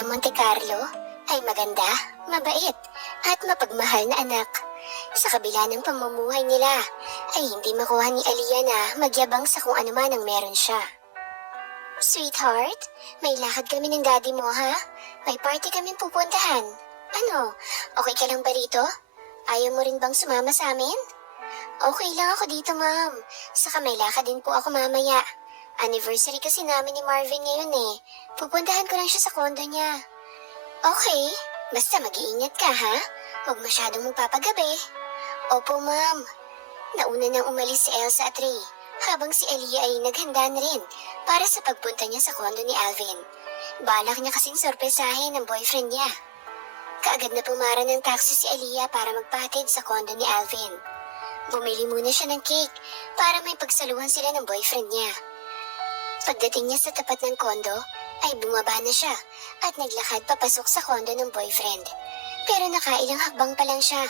Aliyah Monte Carlo ay maganda, mabait, at mapagmahal na anak. Sa kabila ng pamumuhay nila, ay hindi makuha ni Aliyah na magyabang sa kung ano man ang meron siya. Sweetheart, may lakad kami ng daddy mo ha? May party kaming pupuntahan. Ano, okay ka lang ba rito? Ayaw mo rin bang sumama sa amin? Okay lang ako dito, ma'am. Saka may lakad din po ako mamaya. Anniversary kasi namin ni Marvin ngayon eh. Pupuntahan ko lang siya sa condo niya. Okay, basta mag-iingat ka ha? Huwag masyadong magpapagabi. Opo, ma'am. Nauna nang umalis si Elsa at Ray, habang si Aliyah ay naghanda na rin para sa pagpunta niya sa condo ni Alvin. Balak niya kasing sorpresahin ng boyfriend niya. Kaagad na pumara ng taxi si Aliyah para magpatid sa condo ni Alvin. Bumili muna siya ng cake para may pagsaluhan sila ng boyfriend niya. Pagdating niya sa tapat ng kondo, ay bumaba na siya at naglakad papasok sa kondo ng boyfriend. Pero nakailang hakbang pa lang siya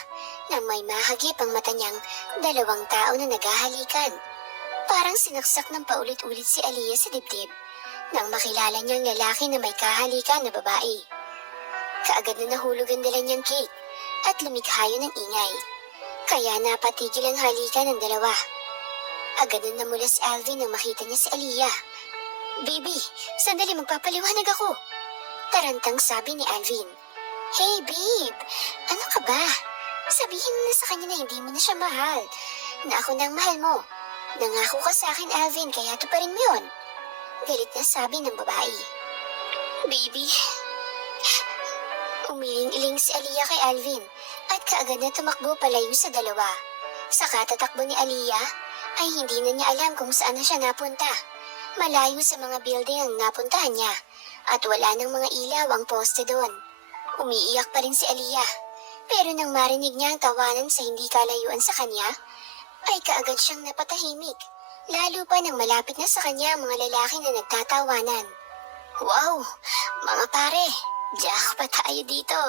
nang may mahagip ang mata niyang dalawang tao na naghahalikan. Parang sinaksak ng paulit-ulit si Aliyah sa dibdib nang makilala niyang lalaki na may kahalikan na babae. Kaagad na nahulog ang dala niyang cake at lumikha yun ng ingay. Kaya napatigil ang halikan ng dalawa. Agad na namula si Alvin nang makita niya si Aliyah. Baby, sandali magpapaliwanag ako. Tarantang sabi ni Alvin. Hey babe, ano ka ba? Sabihin mo na sa kanya na hindi mo na siya mahal. Na ako nang mahal mo. Nangako ka sa akin, Alvin, kaya tuparin mo yun. Galit na sabi ng babae. Baby. Umiling-iling si Aliyah kay Alvin at kaagad na tumakbo palayo sa dalawa. Sa katatakbo ni Aliyah ay hindi na niya alam kung saan na siya napunta. Malayo sa mga building ang napuntahan niya at wala ng mga ilaw ang poste doon. Umiiyak pa rin si Aliyah, pero nang marinig niya ang tawanan sa hindi kalayuan sa kanya, ay kaagad siyang napatahimik, lalo pa nang malapit na sa kanya ang mga lalaki na nagtatawanan. Wow, mga pare, jackpot tayo dito.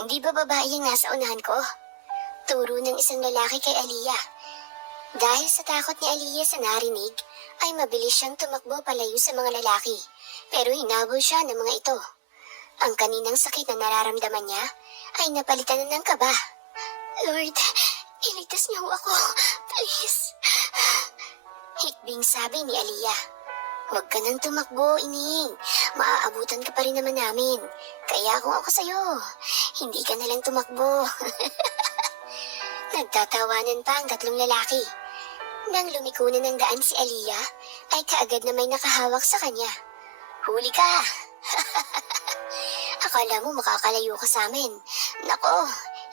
Hindi ba babae yung nasa unahan ko? Turo ng isang lalaki kay Aliyah. Dahil sa takot ni Aliyah sa narinig, ay mabilis siyang tumakbo palayo sa mga lalaki, pero hinabol siya ng mga ito. Ang kaninang sakit na nararamdaman niya ay napalitan na ng kaba. Lord, iligtas niyo ako, please. Hikbing sabi ni Aliyah. Huwag ka nang tumakbo, ining. Maaabutan ka pa rin naman namin. Kaya kung ako sa'yo, hindi ka nalang tumakbo. Nagtatawanan pa ang tatlong lalaki. Nang lumiko na ng daan si Aliyah, ay kaagad na may nakahawak sa kanya. Huli ka! Akala mo makakalayo ka sa amin. Nako,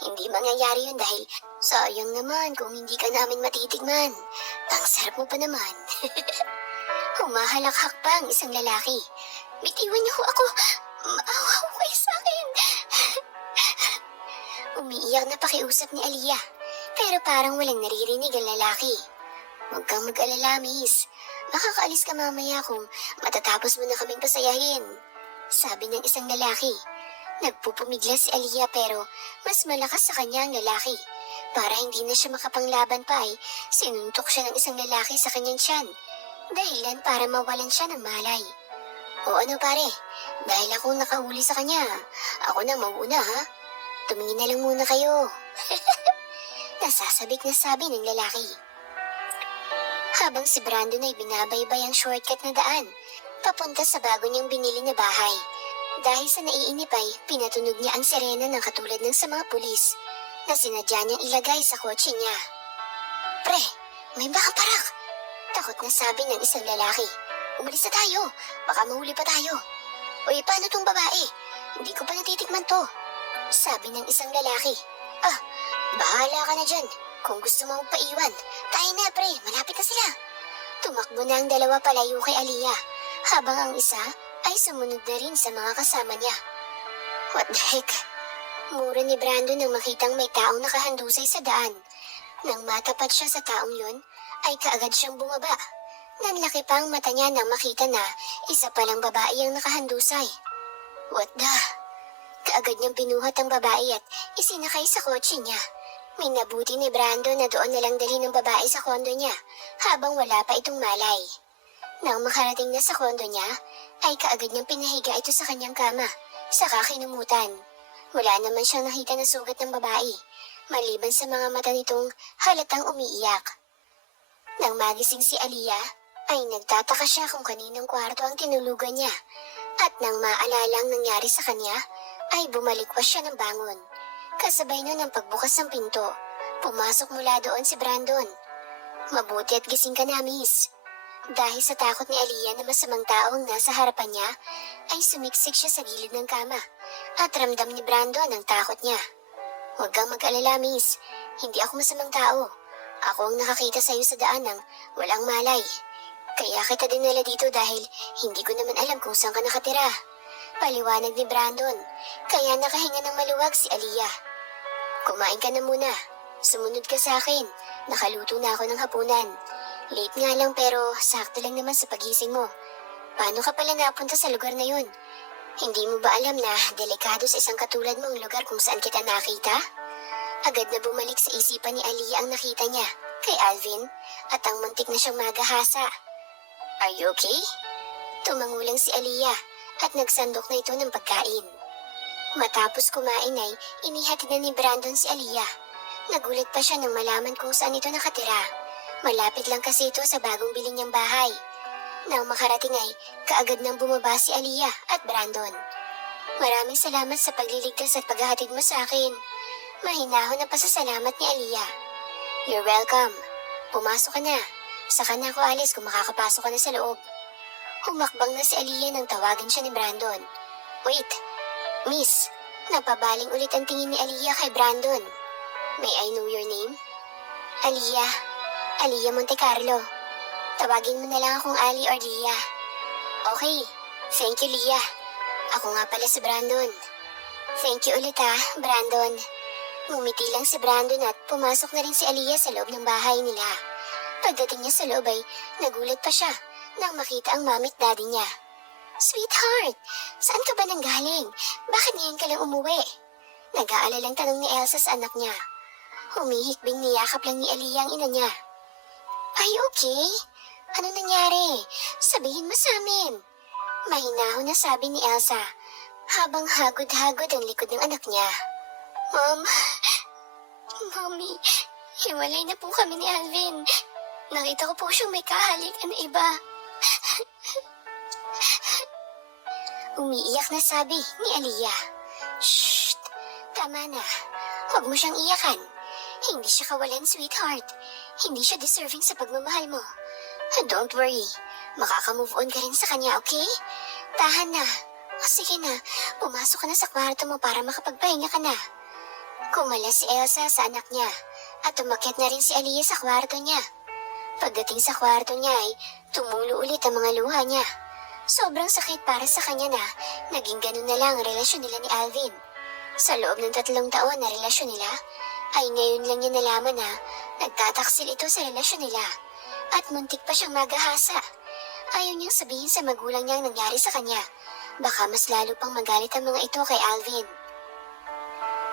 hindi mangyayari yun dahil sayang naman kung hindi ka namin matitigman. Ang sarap mo pa naman. Humahalakhak pa ang isang lalaki. Bitiwan niyo ako. Maawa ko kayo sa akin. Umiiyak na pakiusap ni Aliyah, pero parang walang naririnig ang lalaki. Huwag kang mag-alala, miss. Makakaalis ka mamaya kung matatapos mo na kaming pasayahin. Sabi ng isang lalaki. Nagpupumigla si Aliyah pero mas malakas sa kanya ang lalaki. Para hindi na siya makapanglaban pa ay sinuntok siya ng isang lalaki sa kanyang tiyan. Dahilan para mawalan siya ng malay. O ano pare, dahil ako nakahuli sa kanya, ako na mauuna ha. Tumingin na lang muna kayo. Nasasabik na sabi ng lalaki. Habang si Brandon ay binabaybay ang shortcut na daan, papunta sa bago niyang binili na bahay. Dahil sa naiinip ay pinatunog niya ang sirena ng katulad ng sa mga pulis na sinadya niyang ilagay sa kotse niya. Pre, may baka parak! Takot na sabi ng isang lalaki. Umalis na tayo, baka mahuli pa tayo. Uy, paano tong babae? Hindi ko pa natitikman to. Sabi ng isang lalaki. Ah, bahala ka na dyan. Kung gusto mo magpaiwan, tayo na pre, malapit na sila. Tumakbo na ang dalawa palayo kay Aliyah, habang ang isa ay sumunod na rin sa mga kasama niya. What the heck? Mura ni Brandon nang makitang may taong nakahandusay sa daan. Nang matapat siya sa taong yun, ay kaagad siyang bumaba. Nanlaki pa ang mata niya nang makita na isa palang babae ang nakahandusay. What the? Kaagad niyang pinuhat ang babae at isinakay sa kotse niya. Minabuti ni Brandon na doon nalang dali ng babae sa kondo niya habang wala pa itong malay. Nang makarating na sa kondo niya, ay kaagad niyang pinahiga ito sa kanyang kama Saka kinumutan. Wala naman siyang nakita na sugat ng babae, maliban sa mga mata nitong halatang umiiyak. Nang magising si Aliyah, ay nagtataka siya kung kaninong kwarto ang tinulugan niya. At nang maalala ang nangyari sa kanya, ay bumalikwas siya ng bangon. Kasabay nun ang pagbukas ng pinto, pumasok mula doon si Brandon. Mabuti at gising ka na, miss. Dahil sa takot ni Aliyah na masamang tao ang nasa harapan niya, ay sumiksik siya sa gilid ng kama at ramdam ni Brandon ang takot niya. Huwag kang mag-alala, miss. Hindi ako masamang tao. Ako ang nakakita sa iyo sa daan ng walang malay. Kaya kita dinala dito dahil hindi ko naman alam kung saan ka nakatira. Paliwanag ni Brandon, kaya nakahinga ng maluwag si Aliyah. Kumain ka na muna. Sumunod ka sa akin. Nakaluto na ako ng hapunan. Late nga lang pero sakto lang naman sa pagising mo. Paano ka pala napunta sa lugar na yun? Hindi mo ba alam na delikado sa isang katulad mong lugar kung saan kita nakita? Agad na bumalik sa isipan ni Aliyah ang nakita niya kay Alvin at ang muntik na siyang magahasa. Are you okay? Tumangulang si Aliyah at nagsandok na ito ng pagkain. Matapos kumain ay inihatid na ni Brandon si Aliyah. Nagulat pa siya nang malaman kung saan ito nakatira. Malapit lang kasi ito sa bagong bili niyang bahay. Nang makarating ay kaagad nang bumaba si Aliyah at Brandon. Maraming salamat sa pagliligtas at paghahatid mo sa akin. Mahinahon na pasasalamat ni Aliyah. You're welcome. Pumasok ka na. Saka na ako alis kung makakapasok ka na sa loob. Humakbang na si Aliyah nang tawagan siya ni Brandon. Wait, miss. Napabaling ulit ang tingin ni Aliyah kay Brandon. May I know your name? Aliyah. Aliyah Monte Carlo. Tawagin mo na lang akong Ali or Lia. Okay. Thank you, Lia. Ako nga pala si Brandon. Thank you ulit Brandon. Ngumiti lang si Brandon at pumasok na rin si Aliyah sa loob ng bahay nila. Pagdating niya sa loob ay nagulat pa siya nang makita ang mami at daddy niya. Sweetheart, saan ka ba nanggaling? Bakit ngayon ka lang umuwi? Nag-aalalang tanong ni Elsa sa anak niya. Humihikbing niyakap lang ni Aliyah ang ina niya. Are you okay? Ano nangyari? Sabihin mo sa amin. Mahinahon na sabi ni Elsa habang hagod-hagod ang likod ng anak niya. Mom, Mommy, hiwalay na po kami ni Alvin. Nakita ko po siyang may kahalikan na iba. Umiiyak na sabi ni Aliyah. Shh! Tama na. Huwag mo siyang iyakan. Hindi siya kawalan, sweetheart. Hindi siya deserving sa pagmamahal mo. Don't worry. Makaka-move on ka rin sa kanya, okay? Tahan na. O sige na, pumasok ka na sa kwarto mo para makapagpahinga ka na. Kumala si Elsa sa anak niya at umakyat na rin si Aliyah sa kwarto niya. Pagdating sa kwarto niya ay tumulo ulit ang mga luha niya. Sobrang sakit para sa kanya na naging ganun na lang ang relasyon nila ni Alvin. Sa loob ng 3 taon na relasyon nila, ay ngayon lang niya nalaman na nagtataksil ito sa relasyon nila at muntik pa siyang magahasa. Ayaw niyang sabihin sa magulang niya ang nangyari sa kanya. Baka mas lalo pang magalit ang mga ito kay Alvin.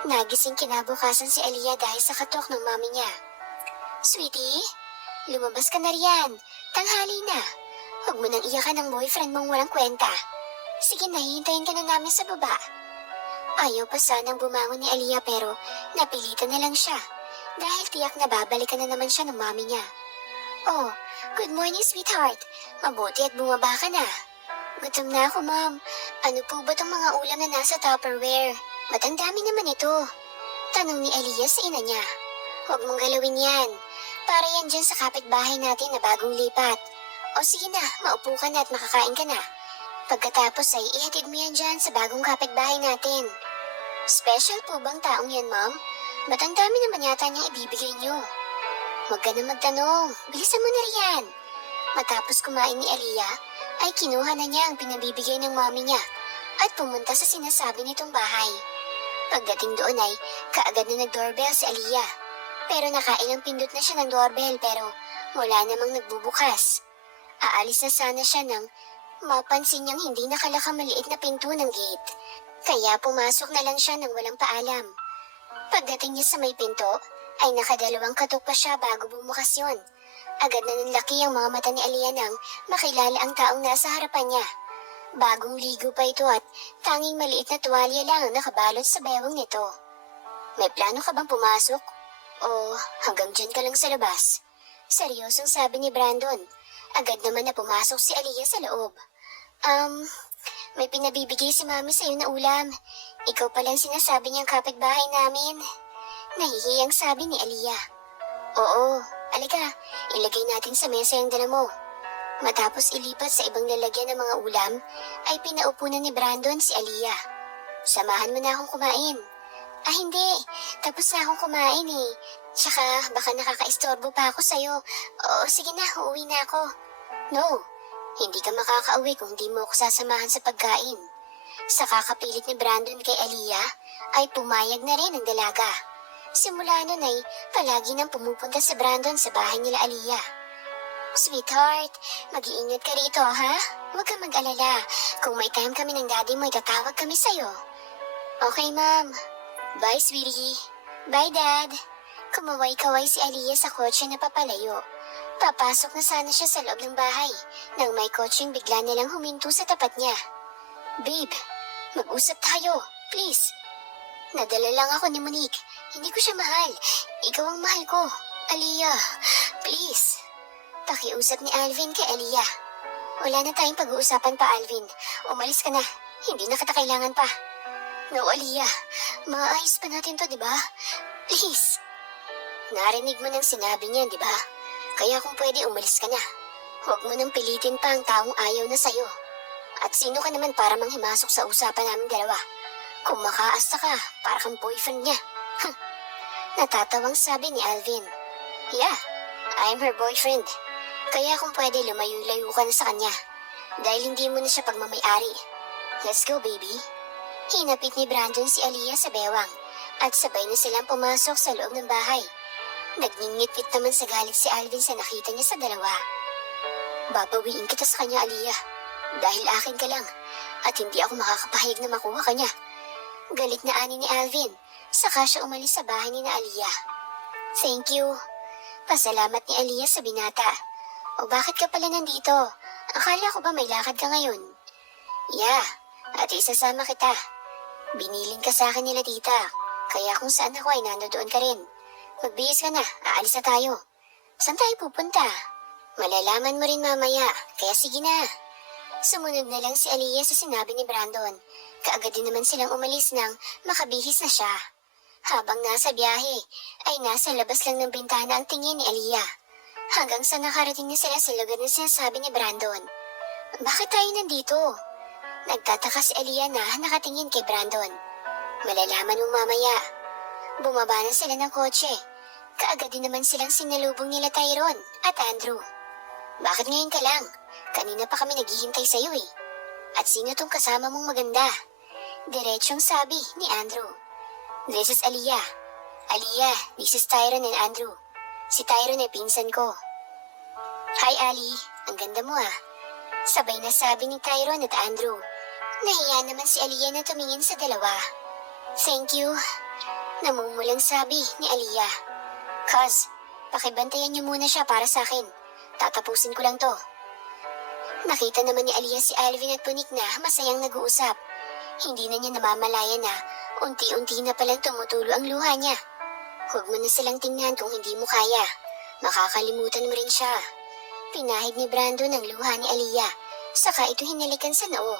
Nagising kinabukasan si Aliyah dahil sa katok ng mami niya. Sweetie, lumabas ka na riyan. Tanghali na. Huwag mo nang iyakan ang boyfriend mong walang kwenta. Sige na, hihintayin ka na namin sa baba. Ayaw pa sanang bumangon ni Aliyah pero napilitan na lang siya dahil tiyak na babalikan na naman siya ng mami niya. Oh, good morning sweetheart. Mabuti at bumaba ka na. Gutom na ako, ma'am. Ano po ba tong mga ulam na nasa Tupperware? Ba't ang dami naman ito? Tanong ni Aliyah sa ina niya. Huwag mong galawin yan. Para yan dyan sa kapitbahay natin na bagong lipat. O sige na, maupo ka na at makakain ka na. Pagkatapos ay ihatid mo yan dyan sa bagong kapitbahay natin. Special po bang taong yan, ma'am? Ba't ang dami naman yata niyang ibibigay niyo? Huwag ka na magtanong. Bilisan mo na riyan. Matapos kumain ni Aliyah, ay kinuha na niya ang pinabibigay ng mami niya at pumunta sa sinasabi nitong bahay. Pagdating doon ay kaagad na nag-doorbell si Aliyah. Pero nakailang pindot na siya ng doorbell pero wala namang nagbubukas. Aalis na sana siya nang mapansin niyang hindi nakalakamaliit na pinto ng gate. Kaya pumasok na lang siya nang walang paalam. Pagdating niya sa may pinto, ay nakadalawang katok pa siya bago bumukas yun. Agad na nanlaki ang mga mata ni Aliyah nang makilala ang taong nasa harapan niya. Bagong ligo pa ito at tanging maliit na tuwalya lang ang nakabalot sa bewang nito. May plano ka bang pumasok? O hanggang dyan ka lang sa labas? Seryosong sabi ni Brandon. Agad naman na pumasok si Aliyah sa loob. May pinabibigay si Mami sa'yo na ulam. Ikaw palang sinasabi niyang kapitbahay namin. Nahihiyang sabi ni Aliyah. Oo, alika, ilagay natin sa mesa yung dala mo. Matapos ilipat sa ibang lalagyan ng mga ulam, ay pinaupo na ni Brandon si Aliyah. Samahan mo na akong kumain. Ah, hindi. Tapos na akong kumain eh. Tsaka baka nakakaistorbo pa ako sa'yo. Oo, sige na, uuwi na ako. No, hindi ka makakauwi kung di mo ako sasamahan sa pagkain. Sa kakapilit ni Brandon kay Aliyah, ay pumayag na rin ang dalaga. Simula nun ay palagi nang pumupunta si Brandon sa bahay nila Aliyah. Sweetheart, mag-iingat ka rito ha? Huwag kang mag-alala. Kung may time kami ng daddy mo, itatawag kami sa'yo. Okay, ma'am. Bye, sweetie. Bye, dad. Kumaway-kaway si Aliyah sa kotse na papalayo. Papasok na sana siya sa loob ng bahay nang may kotseng bigla nilang huminto sa tapat niya. Babe, mag-usap tayo. Please. Nadala lang ako ni Monique. Hindi ko siya mahal. Ikaw ang mahal ko. Aliyah, please. Pakiusap ni Alvin kay Aliyah. Wala na tayong pag-uusapan pa, Alvin. Umalis ka na. Hindi na kita kailangan pa. No, Aliyah. Maayos pa natin to, di ba? Please. Narinig mo nang sinabi niya, di ba? Kaya kung pwede, umalis ka na. Huwag mo nang pilitin pa ang taong ayaw na sa'yo. At sino ka naman para manghimasok sa usapan namin dalawa? Kung makaasta ka, para kang boyfriend niya. Natatawang sabi ni Alvin. Yeah, I'm her boyfriend. Kaya kung pwede, lumayo-layo ka na sa kanya. Dahil hindi mo na siya pagmamayari. Let's go, baby. Hinapit ni Brandon si Aliyah sa bewang at sabay na silang pumasok sa loob ng bahay. Nagngingit-ngit naman sa galit si Alvin sa nakita niya sa dalawa. Babawiin kita sa kanya, Aliyah. Dahil akin ka lang at hindi ako makakapahayag na makuha ka niya. Galit na ani ni Alvin, saka siya umalis sa bahay ni na Aliyah. Thank you. Pasalamat ni Aliyah sa binata. O bakit ka pala nandito? Akala ko ba may lakad ka ngayon? Yeah, at isasama kita. Biniling ka sa akin nila tita, kaya kung saan ako ay nandoon ka rin. Magbihis ka na, aalis na tayo. Saan tayo pupunta? Malalaman mo rin mamaya, kaya sige na. Sumunod na lang si Aliyah sa sinabi ni Brandon. Kaagad din naman silang umalis nang makabihis na siya. Habang nasa biyahe, ay nasa labas lang ng bintana ang tingin ni Aliyah. Hanggang sa nakarating na sila sa lugar na sinasabi ni Brandon. Bakit tayo nandito? Nagtataka si Aliyah na nakatingin kay Brandon. Malalaman mo mamaya. Bumaba na sila ng kotse. Kaagad din naman silang sinalubong nila Tyrone at Andrew. Bakit ngayon ka lang? Kanina pa kami naghihintay sa'yo eh. At sino tong kasama mong maganda? Diretsyong sabi ni Andrew. This is Aliyah. Aliyah, this is Tyrone and Andrew. Si Tyrone ay pinsan ko. Hi Ali, ang ganda mo ah. Sabay na sabi ni Tyrone at Andrew. Nahiya naman si Aliyah na tumingin sa dalawa. Thank you. Namumulang sabi ni Aliyah. Cuz, pakibantayan niyo muna siya para sa akin. Tatapusin ko lang to. Nakita naman ni Aliyah si Alvin at Punik na masayang nag-uusap. Hindi na niya namamalaya na unti-unti na palang tumutulo ang luha niya. Huwag mo na silang tingnan kung hindi mo kaya. Makakalimutan mo rin siya. Pinahid ni Brandon ang luha ni Aliyah, saka ito hinalikan sa noo.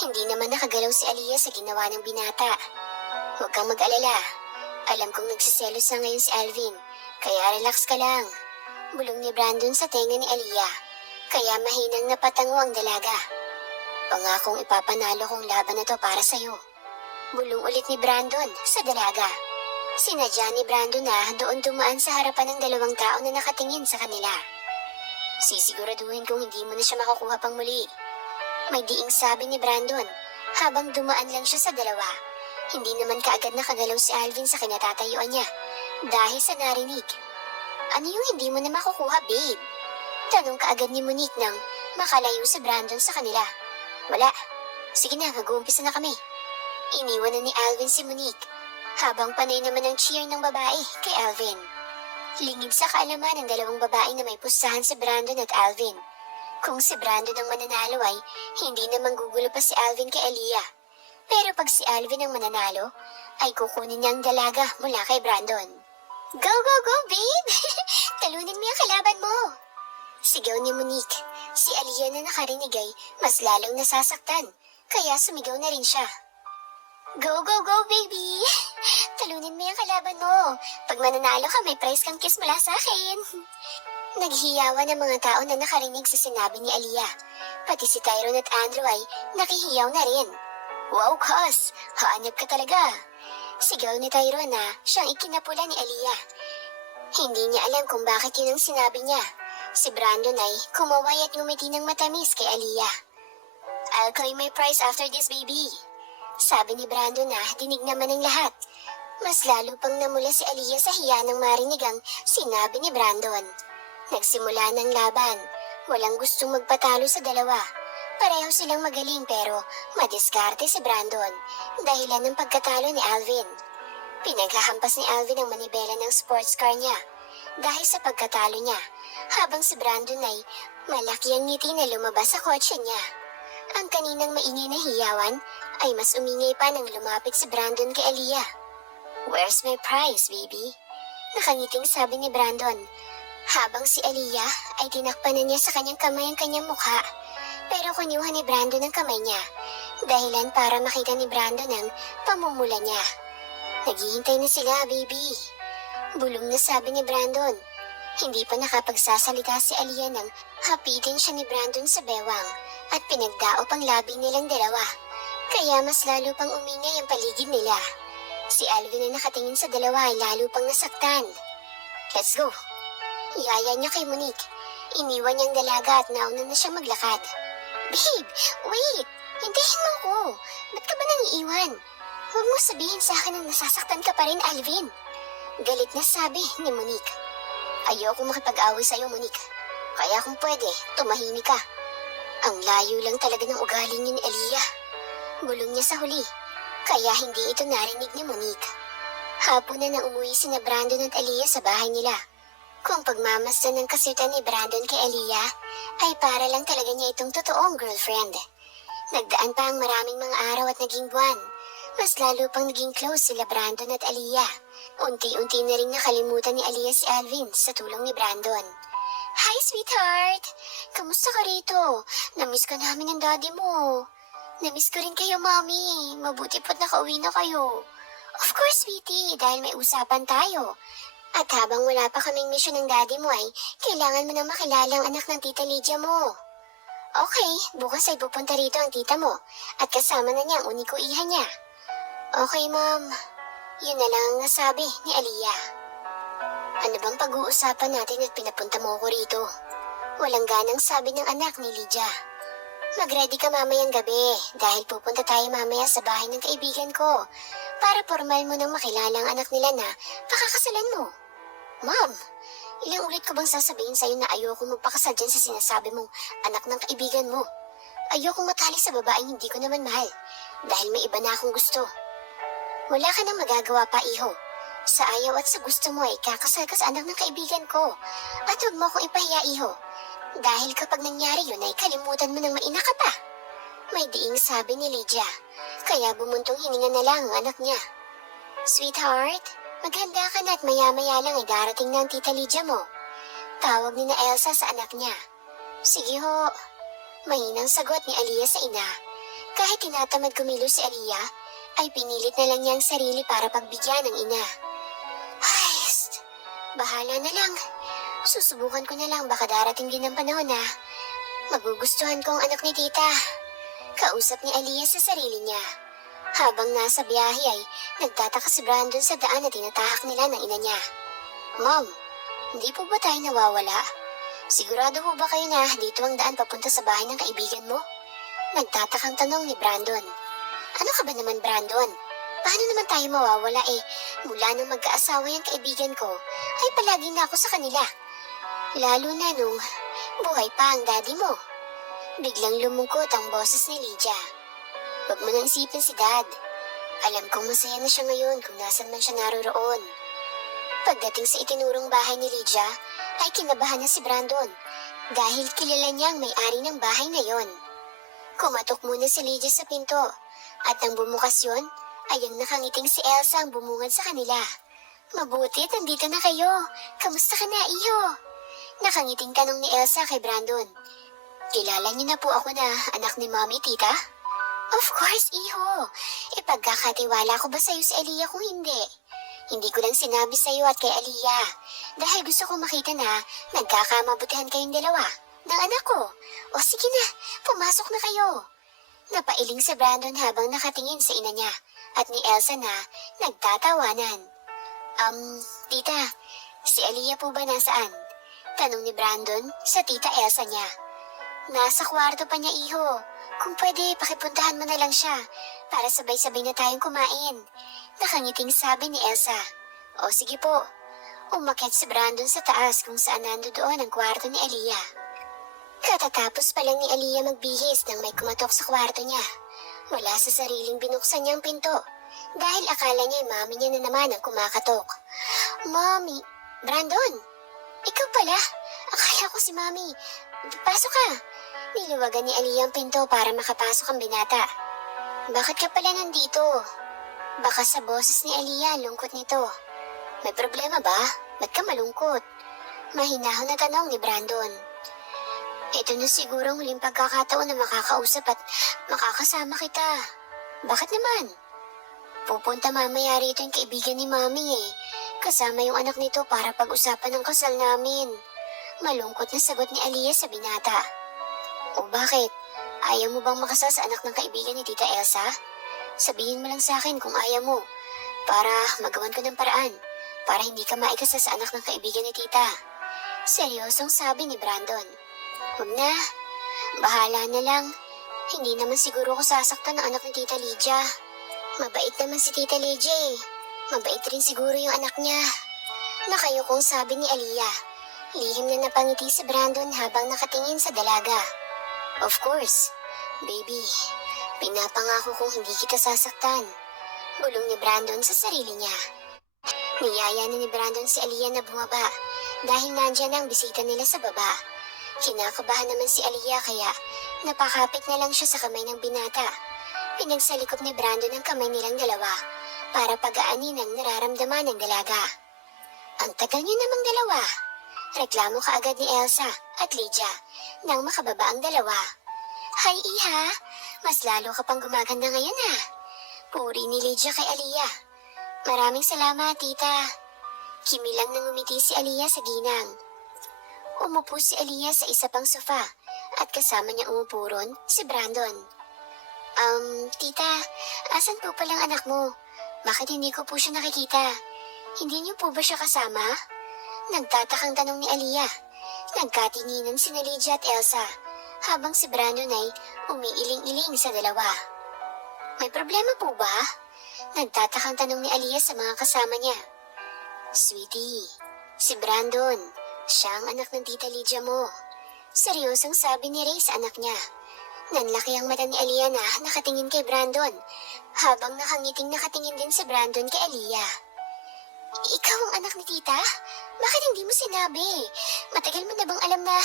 Hindi naman nakagalaw si Aliyah sa ginawa ng binata. Huwag kang mag-alala. Alam kong nagsiselos na ngayon si Alvin, kaya relax ka lang. Bulong ni Brandon sa tenga ni Aliyah, kaya mahinang napatango ang dalaga. Pangakong ipapanalo kong laban na to para sa'yo. Bulong ulit ni Brandon sa dalaga. Sinadya ni Brandon na doon dumaan sa harapan ng dalawang tao na nakatingin sa kanila. Sisiguraduhin kung hindi mo na siya makukuha pang muli. May diing sabi ni Brandon habang dumaan lang siya sa dalawa. Hindi naman kaagad nakagalaw si Alvin sa kinatatayuan niya dahil sa narinig. Ano yung hindi mo na makukuha, babe? Tanong kaagad ni Monique nang makalayo si Brandon sa kanila. Wala. Sige na, mag-uumpisa na kami. Iniwan na ni Alvin si Monique habang panay naman ang cheer ng babae kay Alvin. Lingid sa kaalaman ng dalawang babae na may pusahan si Brandon at Alvin. Kung si Brandon ang mananalo ay hindi na manggugulo pa si Alvin kay Aliyah. Pero pag si Alvin ang mananalo, ay kukunin niya ang dalaga mula kay Brandon. Go, go, go, babe! Talunin mo yung kalaban mo! Sigaw ni Monique. Si Aliyah na nakarinig ay mas lalong nasasaktan, kaya sumigaw na rin siya. Go, go, go, baby! Talunin mo yung kalaban mo. Pag mananalo ka, may prize kang kiss mula sa akin. Naghiyawan ang mga tao na nakarinig sa sinabi ni Aliyah. Pati si Tyrone at Andrew ay nakihiyaw na rin. Wow, Cos! Haanap ka talaga! Sigaw ni Tyrone na siyang ikinapula ni Aliyah. Hindi niya alam kung bakit yun ang sinabi niya. Si Brandon ay kumaway at ngumiti ng matamis kay Aliyah. I'll claim my prize after this, baby. Sabi ni Brandon na dinig naman ng lahat. Mas lalo pang namula si Aliyah sa hiya ng marinig ang sinabi ni Brandon. Nagsimula ng laban. Walang gustong magpatalo sa dalawa. Pareho silang magaling pero madiskarte si Brandon dahilan ng pagkatalo ni Alvin. Pinaghahampas ni Alvin ang manibela ng sports car niya dahil sa pagkatalo niya, habang si Brandon ay malaki ang ngiti na lumabas sa kotse niya. Ang kaninang maingay na hiyawan ay mas umingay pa nang lumapit si Brandon kay Aliyah. Where's my prize, baby? Nakangiting sabi ni Brandon, habang si Aliyah ay tinakpan na niya sa kanyang kamay ang kanyang mukha. Pero kunyuhan ni Brandon ang kamay niya, dahilan para makita ni Brandon ang pamumula niya. Naghihintay na sila, baby. Bulong na sabi ni Brandon. Hindi pa nakapagsasalita si Aliyah nang hapitin siya ni Brandon sa bewang at pinagdaop ang labi nilang dalawa. Kaya mas lalo pang umingay ang paligid nila. Si Alvin na nakatingin sa dalawa ay lalo pang nasaktan. Let's go. Iyaya niya kay Monique. Iniwan niyang dalaga at nauna na siyang maglakad. Babe, wait! Hintayin mo ako. Ba't ka ba nang iiwan? Huwag mo sabihin sa akin na nasasaktan ka pa rin, Alvin. Galit na sabi ni Monique. Ayoko makipag-away sa'yo, Monique. Kaya kung pwede, tumahimik ka. Ang layo lang talaga ng ugali niyo ni Aliyah. Bulong niya sa huli. Kaya hindi ito narinig ni Monique. Hapon na nang umuwi sina Brandon at Aliyah sa bahay nila. Kung pagmamasdan ng kasutan ni Brandon kay Aliyah, ay para lang talaga niya itong totoong girlfriend. Nagdaan pa ang maraming mga araw at naging buwan. Mas lalo pang naging close sila Brandon at Aliyah. Unti-unti na rin nakalimutan ni Aliyah si Alvin sa tulong ni Brandon. Hi, sweetheart! Kamusta ka rito? Namiss ka namin ng daddy mo. Namiss ko rin kayo, mami. Mabuti po't nakauwi na kayo. Of course, sweetie, dahil may usapan tayo. At habang wala pa kaming mission ng daddy mo ay kailangan mo nang makilala ang anak ng tita Lydia mo. Okay, bukas ay pupunta rito ang tita mo at kasama na niya ang uniko iha niya. Okay, ma'am. Yun na lang ang nasabi ni Aliyah. Ano bang pag-uusapan natin at pinapunta mo ko rito? Walang ganang sabi ng anak ni Lydia. Mag-ready ka mamayang gabi dahil pupunta tayo mamaya sa bahay ng kaibigan ko para formal mo nang makilala ang anak nila na pakakasalan mo. Ma'am, ilang ulit ko bang sasabihin sa'yo na ayoko magpakasal dyan sa sinasabi mong anak ng kaibigan mo? Ayoko matali sa babaeng hindi ko naman mahal dahil may iba na akong gusto. Wala ka nang magagawa pa, iho. Sa ayaw at sa gusto mo ay kakasal ka sa anak ng kaibigan ko. At huwag mo akong ipahiya, iho. Dahil kapag nangyari yun ay kalimutan mo nang maina ka pa. May diing sabi ni Lydia, kaya bumuntong hininga na lang ang anak niya. Sweetheart, maghanda ka na at maya-maya lang ay darating na ang tita Lydia mo. Tawag ni na Elsa sa anak niya. Sige ho. Mahinang sagot ni Aliyah sa ina. Kahit tinatamad kumilos si Aliyah, ay pinilit na lang niya ang sarili para pagbigyan ng ina. Ay, bahala na lang. Susubukan ko na lang baka darating din ang panahon na magugustuhan ko ang anak ni tita. Kausap ni Aliyah sa sarili niya. Habang nasa biyahe ay nagtataka si Brandon sa daan na tinatahak nila ng ina niya. Mom, hindi po ba tayo nawawala? Sigurado po ba kayo na dito ang daan papunta sa bahay ng kaibigan mo? Nagtatakang tanong ni Brandon. Ano ka ba naman, Brandon? Paano naman tayo mawawala mula nung magkaasawa yung kaibigan ko ay palagi na ako sa kanila. Lalo na nung buhay pa ang daddy mo. Biglang lumungkot ang boses ni Lydia. Huwag mo nang isipin si Dad. Alam kong masaya na siya ngayon kung nasan man siya naroroon. Pagdating sa itinurong bahay ni Lydia, ay kinabahan na si Brandon dahil kilala niyang may-ari ng bahay na yon. Kumatok muna si Lydia sa pinto at nang bumukas yon, ay ang nakangiting si Elsa ang bumungad sa kanila. Mabuti, nandito na kayo. Kamusta ka na, iho? Nakangiting tanong ni Elsa kay Brandon. Kilala niyo na po ako na anak ni Mommy, tita? Of course, iho. Ipagkakatiwala ko ba sa'yo si Aliyah kung hindi? Hindi ko lang sinabi sa'yo at kay Aliyah dahil gusto ko makita na nagkakamabutihan kayong dalawa ng anak ko. O sige na, pumasok na kayo. Napailing si Brandon habang nakatingin sa ina niya at ni Elsa na nagtatawanan. Tita, si Aliyah po ba nasaan? Tanong ni Brandon sa tita Elsa niya. Nasa kwarto pa niya, iho. Kung pwede, pakipuntahan mo na lang siya para sabay-sabay na tayong kumain. Nakangiting sabi ni Elsa. O sige po. Umakyat si Brandon sa taas kung saan nandoon ang kwarto ni Aliyah. Katatapos pa lang ni Aliyah magbihis nang may kumatok sa kwarto niya. Wala sa sariling binuksan niyang pinto dahil akala niya yung mami niya na naman ang kumakatok. Mami, Brandon, ikaw pala. Akala ko si Mami. Pasok ka. Niluwagan ni Aliyah ang pinto para makapasok ang binata. Bakit ka pala nandito? Baka sa boses ni Aliyah lungkot nito. May problema ba? Ba't ka malungkot? Mahinahon na tanong ni Brandon. Ito na siguro ang huling pagkakataon na makakausap at makakasama kita. Bakit naman? Pupunta mamaya rito yung kaibigan ni Mami eh. Kasama yung anak nito para pag-usapan ng kasal namin. Malungkot na sagot ni Aliyah sa binata. O bakit? Ayaw mo bang makasal sa anak ng kaibigan ni Tita Elsa? Sabihin mo lang sa akin kung ayaw mo para magawan ko ng paraan para hindi ka maikasal sa anak ng kaibigan ni Tita. Seryosong sabi ni Brandon. Huwag na. Bahala na lang. Hindi naman siguro ko sasaktan ng anak ni Tita Lydia. Mabait naman si Tita Lydia eh. Mabait rin siguro yung anak niya. Nakayukong sabi ni Aliyah. Lihim na napangiti si Brandon habang nakatingin sa dalaga. Of course, baby. Pinapangako kong hindi kita sasaktan. Bulong ni Brandon sa sarili niya. Niyaya na ni Brandon si Aliyah na bumaba dahil nandyan ang bisita nila sa baba. Kinakabahan naman si Aliyah kaya napakapit na lang siya sa kamay ng binata. Pinagsalikop ni Brandon ang kamay nilang dalawa para pagaanin ang nararamdaman ng dalaga. Ang tagal niyo namang dalawa. Reklamo kaagad ni Elsa at Lydia nang makababa ang dalawa. Hay iha, mas lalo ka pang gumaganda ngayon ha. Puri ni Lydia kay Aliyah. Maraming salamat, tita. Kimilang nang umiti si Aliyah sa ginang. Umupo si Aliyah sa isa pang sofa at kasama niya umupo ron si Brandon. Tita, asan po palang anak mo? Bakit hindi ko po siya nakikita? Hindi niyo po ba siya kasama? Nagtatakang tanong ni Aliyah. Nagkatinginan si Lydia at Elsa habang si Brandon ay umiiling-iling sa dalawa. May problema po ba? Nagtatakang tanong ni Aliyah sa mga kasama niya. Sweetie, si Brandon, siya ang anak ng Tita Lydia mo. Seryosong sabi ni Ray sa anak niya. Nanlaki ang mata ni Aliyah na nakatingin kay Brandon habang nakangiting nakatingin din si Brandon kay Aliyah. Ikaw ang anak ni Tita? Bakit hindi mo sinabi? Matagal mo na bang alam na...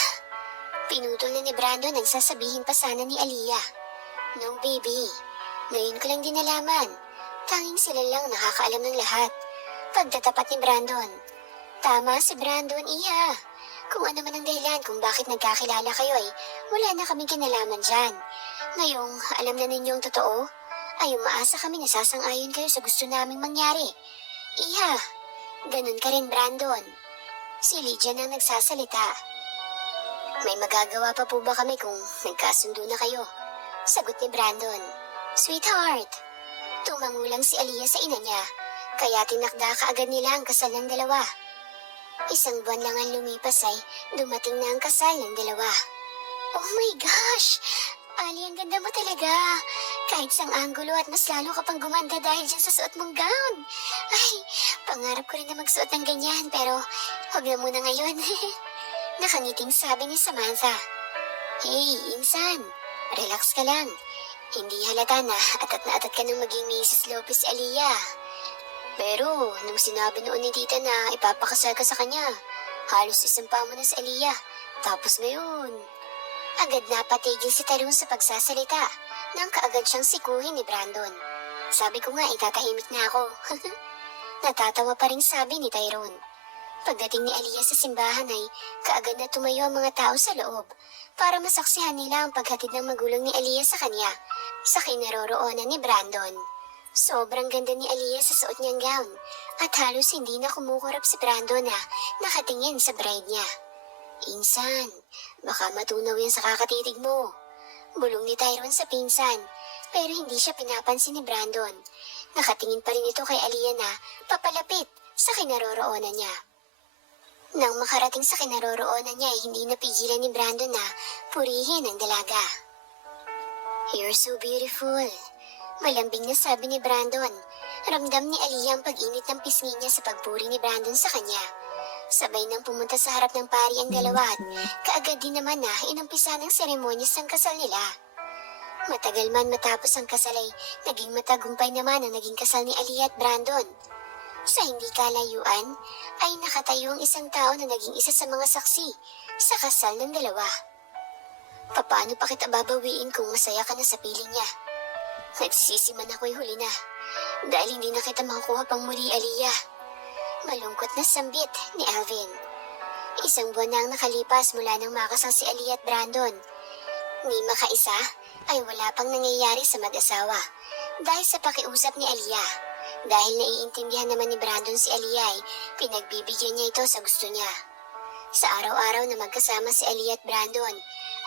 Pinutol na ni Brandon ang sasabihin pa sana ni Aliyah. No, baby. Ngayon ko lang din nalaman. Tanging sila lang nakakaalam ng lahat. Pagtatapat ni Brandon. Tama si Brandon, iha. Kung ano man ang dahilan kung bakit nagkakilala kayo ay wala na kaming kinalaman dyan. Ngayong alam na ninyong totoo, ay umaasa kami na sasang-ayon kayo sa gusto naming mangyari. Iha, ganun ka rin, Brandon. Si Lydia nang nagsasalita. May magagawa pa po ba kami kung nagkasundo na kayo? Sagot ni Brandon. Sweetheart. Tumangulang si Aliyah sa ina niya, kaya tinakda kaagad nila ang kasal ng dalawa. Isang buwan lang ang lumipas ay dumating na ang kasal ng dalawa. Oh my gosh! Ali, ang ganda mo talaga. Kahit sang anggulo at mas lalo ka pang gumanda dahil dyan sa suot mong gown. Ay, pangarap ko rin na magsuot ng ganyan pero huwag na muna ngayon. Nakangiting sabi ni Samantha. Hey, insan, relax ka lang. Hindi halata na atat ka ng maging Mrs. Lopez Aliyah. Pero nung sinabi noon ni tita na ipapakasal ka sa kanya, halos isampa mo na sa Aliyah Tapos ngayon, agad napatigil si Tyrone sa pagsasalita nang kaagad siyang sikuhin ni Brandon. Sabi ko nga itatahimik na ako. Natatawa pa rin sabi ni Tyrone. Pagdating ni Aliyah sa simbahan ay kaagad na tumayo ang mga tao sa loob para masaksihan nila ang paghatid ng magulang ni Aliyah sa kanya sa kinaroroonan ni Brandon. Sobrang ganda ni Aliyah sa suot niyang gown at halos hindi na kumukurap si Brandon na nakatingin sa bride niya. Insan, baka matunaw yan sa kakatitig mo. Bulong ni Tyrone sa pinsan, pero hindi siya pinapansin ni Brandon. Nakatingin pa rin ito kay Aliyah na papalapit sa kinaroroonan niya. Nang makarating sa kinaroroonan niya ay hindi napigilan ni Brandon na purihin ang dalaga. "You're so beautiful," malambing na sabi ni Brandon. Ramdam ni Aliyah ang pag-init ng pisngi niya sa pagpuri ni Brandon sa kanya. Sabay nang pumunta sa harap ng pari ang dalawa at kaagad din naman na inumpisa ng seremonyas ng kasal nila. Matagal man matapos ang kasal ay naging matagumpay naman ang naging kasal ni Aliyah at Brandon. Sa hindi kalayuan ay nakatayo ang isang tao na naging isa sa mga saksi sa kasal ng dalawa. "Paano pa kita babawiin kung masaya ka na sa piling niya? Nagsisisi man ako'y huli na dahil hindi na kita makukuha pang muli, Aliyah." Malungkot na sambit ni Alvin. Isang buwan na ang nakalipas mula nang makasal si Aliyah at Brandon. Ni makaisa ay wala pang nangyayari sa mag-asawa dahil sa pakiusap ni Aliyah. Dahil naiintindihan naman ni Brandon si Aliyah ay pinagbibigyan niya ito sa gusto niya. Sa araw-araw na magkasama si Aliyah at Brandon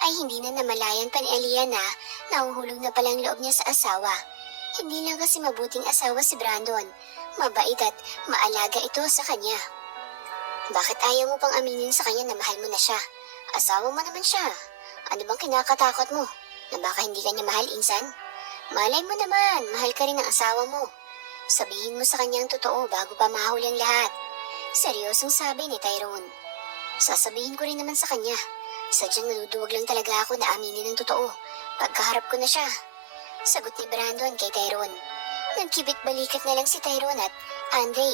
ay hindi na namalayan pa ni Aliyah na nahuhulog na palang loob niya sa asawa. Hindi lang kasi mabuting asawa si Brandon, mabait at maalaga ito sa kanya. "Bakit ayaw mo pang aminin sa kanya na mahal mo na siya? Asawa mo naman siya. Ano bang kinakatakot mo? Na baka hindi ka niya mahal, insan? Malay mo naman, mahal ka rin ng asawa mo. Sabihin mo sa kanya ang totoo bago pa mahuli ang lahat." Seryosong sabi ni Tyrone. "Sasabihin ko rin naman sa kanya. Sadyang naduduwag lang talaga ako na aminin ang totoo pagkaharap ko na siya," sagot ni Brandon kay Tyrone. Nagkibit balikat na lang si Tyrone at Andre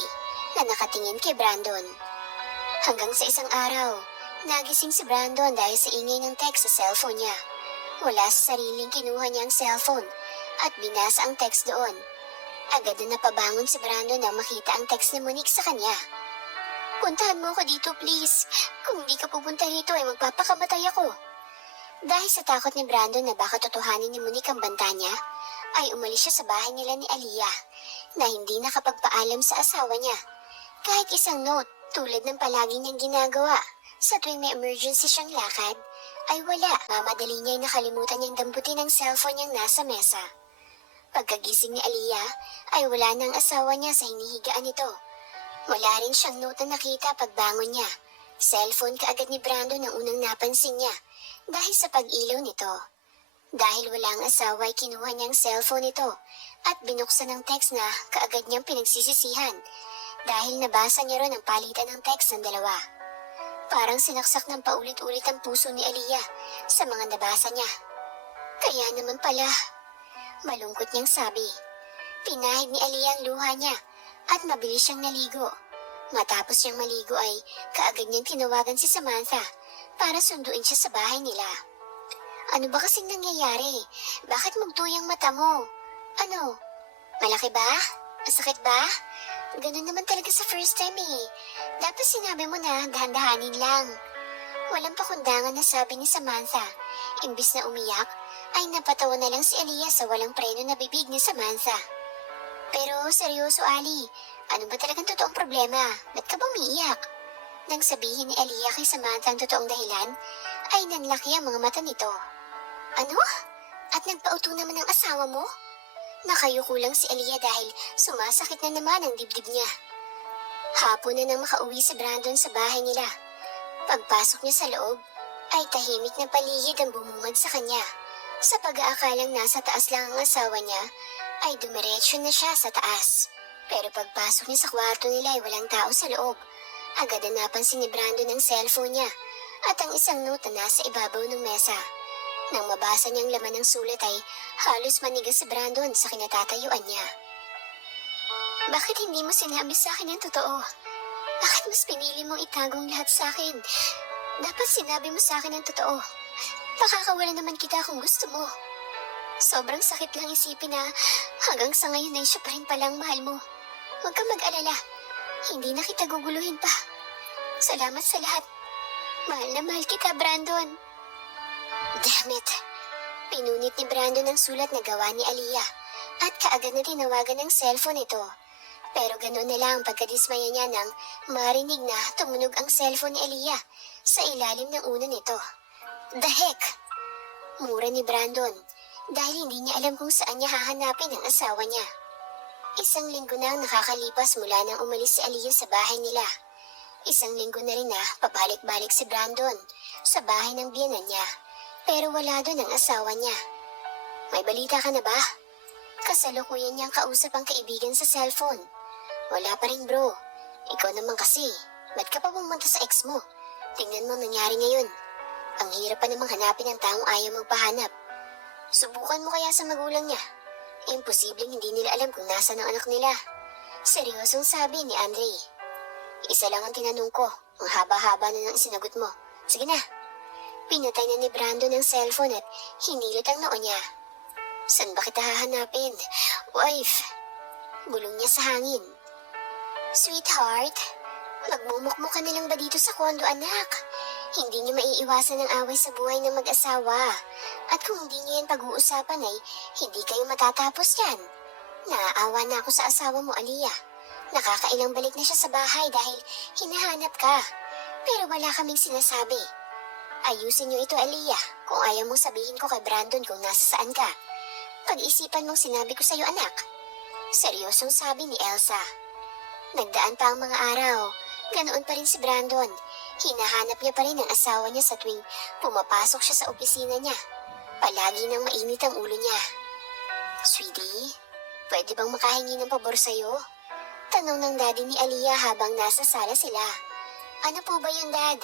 na nakatingin kay Brandon. Hanggang sa isang araw, nagising si Brandon dahil sa ingay ng text sa cellphone niya. Wala sa sariling kinuha niya ang cellphone at binasa ang text doon. Agad na napabangon si Brandon nang makita ang text ni Monique sa kanya. "Puntahan mo ako dito, please. Kung hindi ka pupunta rito ay magpapakamatay ako." Dahil sa takot ni Brandon na baka totohanin ni Monique ang banta niya, ay umalis siya sa bahay nila ni Aliyah na hindi nakapagpaalam sa asawa niya. Kahit isang note tulad ng palagi niyang ginagawa sa tuwing may emergency siyang lakad, ay wala. Mamadali niya ay nakalimutan niyang damputin ang cellphone niyang nasa mesa. Pagkagising ni Aliyah ay wala na ang asawa niya sa hinihigaan nito. Wala rin siyang note na nakita pagbangon niya. Cellphone kaagad ni Brandon ang unang napansin niya dahil sa pag-ilaw nito. Dahil wala ang asawa ay kinuha niya ang cellphone nito at binuksan ang text na kaagad niyang pinagsisisihan dahil nabasa niya ron ang palitan ng text ng dalawa. Parang sinaksak ng paulit-ulit ang puso ni Aliyah sa mga nabasa niya. "Kaya naman pala," malungkot niyang sabi. Pinahid ni Aliyah ang luha niya at mabilis siyang naligo. Matapos siyang maligo ay kaagad niyang tinawagan si Samantha para sunduin siya sa bahay nila. "Ano ba kasing nangyayari? Bakit magtuyang mata mo? Ano? Malaki ba? Masakit ba? Ganun naman talaga sa first time eh. Dapat sinabi mo na dahan-dahanin lang." Walang pakundangan na sabi ni Samantha. Imbis na umiyak, ay napatawa na lang si Aliyah sa walang preno na bibig ni Samantha. "Pero seryoso, Ali, ano ba talagang totoong problema? Ba't ka ba umiiyak?" Nang sabihin ni Aliyah kay Samantha ang totoong dahilan, ay nanlaki ang mga mata nito. "Ano? At nagpauto naman ang asawa mo?" Nakayuko lang si Aliyah dahil sumasakit na naman ang dibdib niya. Hapon na nang makauwi si Brandon sa bahay nila. Pagpasok niya sa loob, ay tahimik na paligid ang bumungad sa kanya. Sa pag-aakalang nasa taas lang ang asawa niya, ay dumiretso na siya sa taas. Pero pagpasok niya sa kwarto nila ay walang tao sa loob. Agad na napansin ni Brandon ang cellphone niya at ang isang note na nasa ibabaw ng mesa. Nang mabasa niyang laman ng sulat ay halos manigas si Brandon sa kinatatayuan niya. "Bakit hindi mo sinabi sa akin ang totoo? Bakit mas pinili mong itagong lahat sa akin? Dapat sinabi mo sa akin ang totoo. Pakakawalan naman kita kung gusto mo. Sobrang sakit lang isipin na hanggang sa ngayon ay siya pa rin palang mahal mo. Huwag kang mag-alala. Hindi na kita guguluhin pa. Salamat sa lahat. Mahal na mahal kita, Brandon. Damn it. Pinunit ni Brandon ang sulat na gawa ni Aliyah at kaagad na tinawagan ng cellphone ito. Pero ganoon na lang pagkadismaya niya nang marinig na tumunog ang cellphone ni Aliyah sa ilalim ng unan nito. The heck? Mura ni Brandon dahil hindi niya alam kung saan niya hahanapin ang asawa niya. Isang linggo na ang nakakalipas mula nang umalis si Aliyah sa bahay nila. Isang linggo na rin na pabalik-balik si Brandon sa bahay ng biyenan niya. Pero wala doon ang asawa niya. May balita ka na ba? Kasalukuyan niyang kausap ang kaibigan sa cellphone. Wala pa rin bro. Ikaw naman kasi. Ba't ka pa pumunta sa ex mo? Tingnan mo nangyari ngayon. Ang hirap pa namang hanapin ang taong ayaw magpahanap. Subukan mo kaya sa magulang niya. Imposibleng hindi nila alam kung nasaan ang anak nila. Seryosong sabi ni Andre. Isa lang ang tinanong ko. Ang haba-haba na nang sinagot mo. Sige na. Pinatay na ni Brandon ang cellphone at hinilot ang noo niya. Saan ba kita hahanapin? Wife. Bulong niya sa hangin. Sweetheart, magmumukmuk ka na lang ba dito sa kondo, anak? Hindi niyo maiiwasan ang away sa buhay ng mag-asawa. At kung hindi niyo yan pag-uusapan ay hindi kayo matatapos yan. Naaawa na ako sa asawa mo, Aliyah. Nakakailang balik na siya sa bahay dahil hinahanap ka. Pero wala kaming sinasabi. Ayusin niyo ito, Aliyah, kung ayaw mong sabihin ko kay Brandon kung nasa saan ka. Pag-isipan mong sinabi ko sa'yo, anak. Seryosong sabi ni Elsa. Nagdaan pa ang mga araw. Ganoon pa rin si Brandon. Hinahanap niya pa rin ang asawa niya sa tuwing pumapasok siya sa opisina niya. Palagi nang mainit ang ulo niya. Sweetie, pwede bang makahingi ng pabor sa'yo? Tanong ng daddy ni Aliyah habang nasa sala sila. Ano po ba yun, Dad?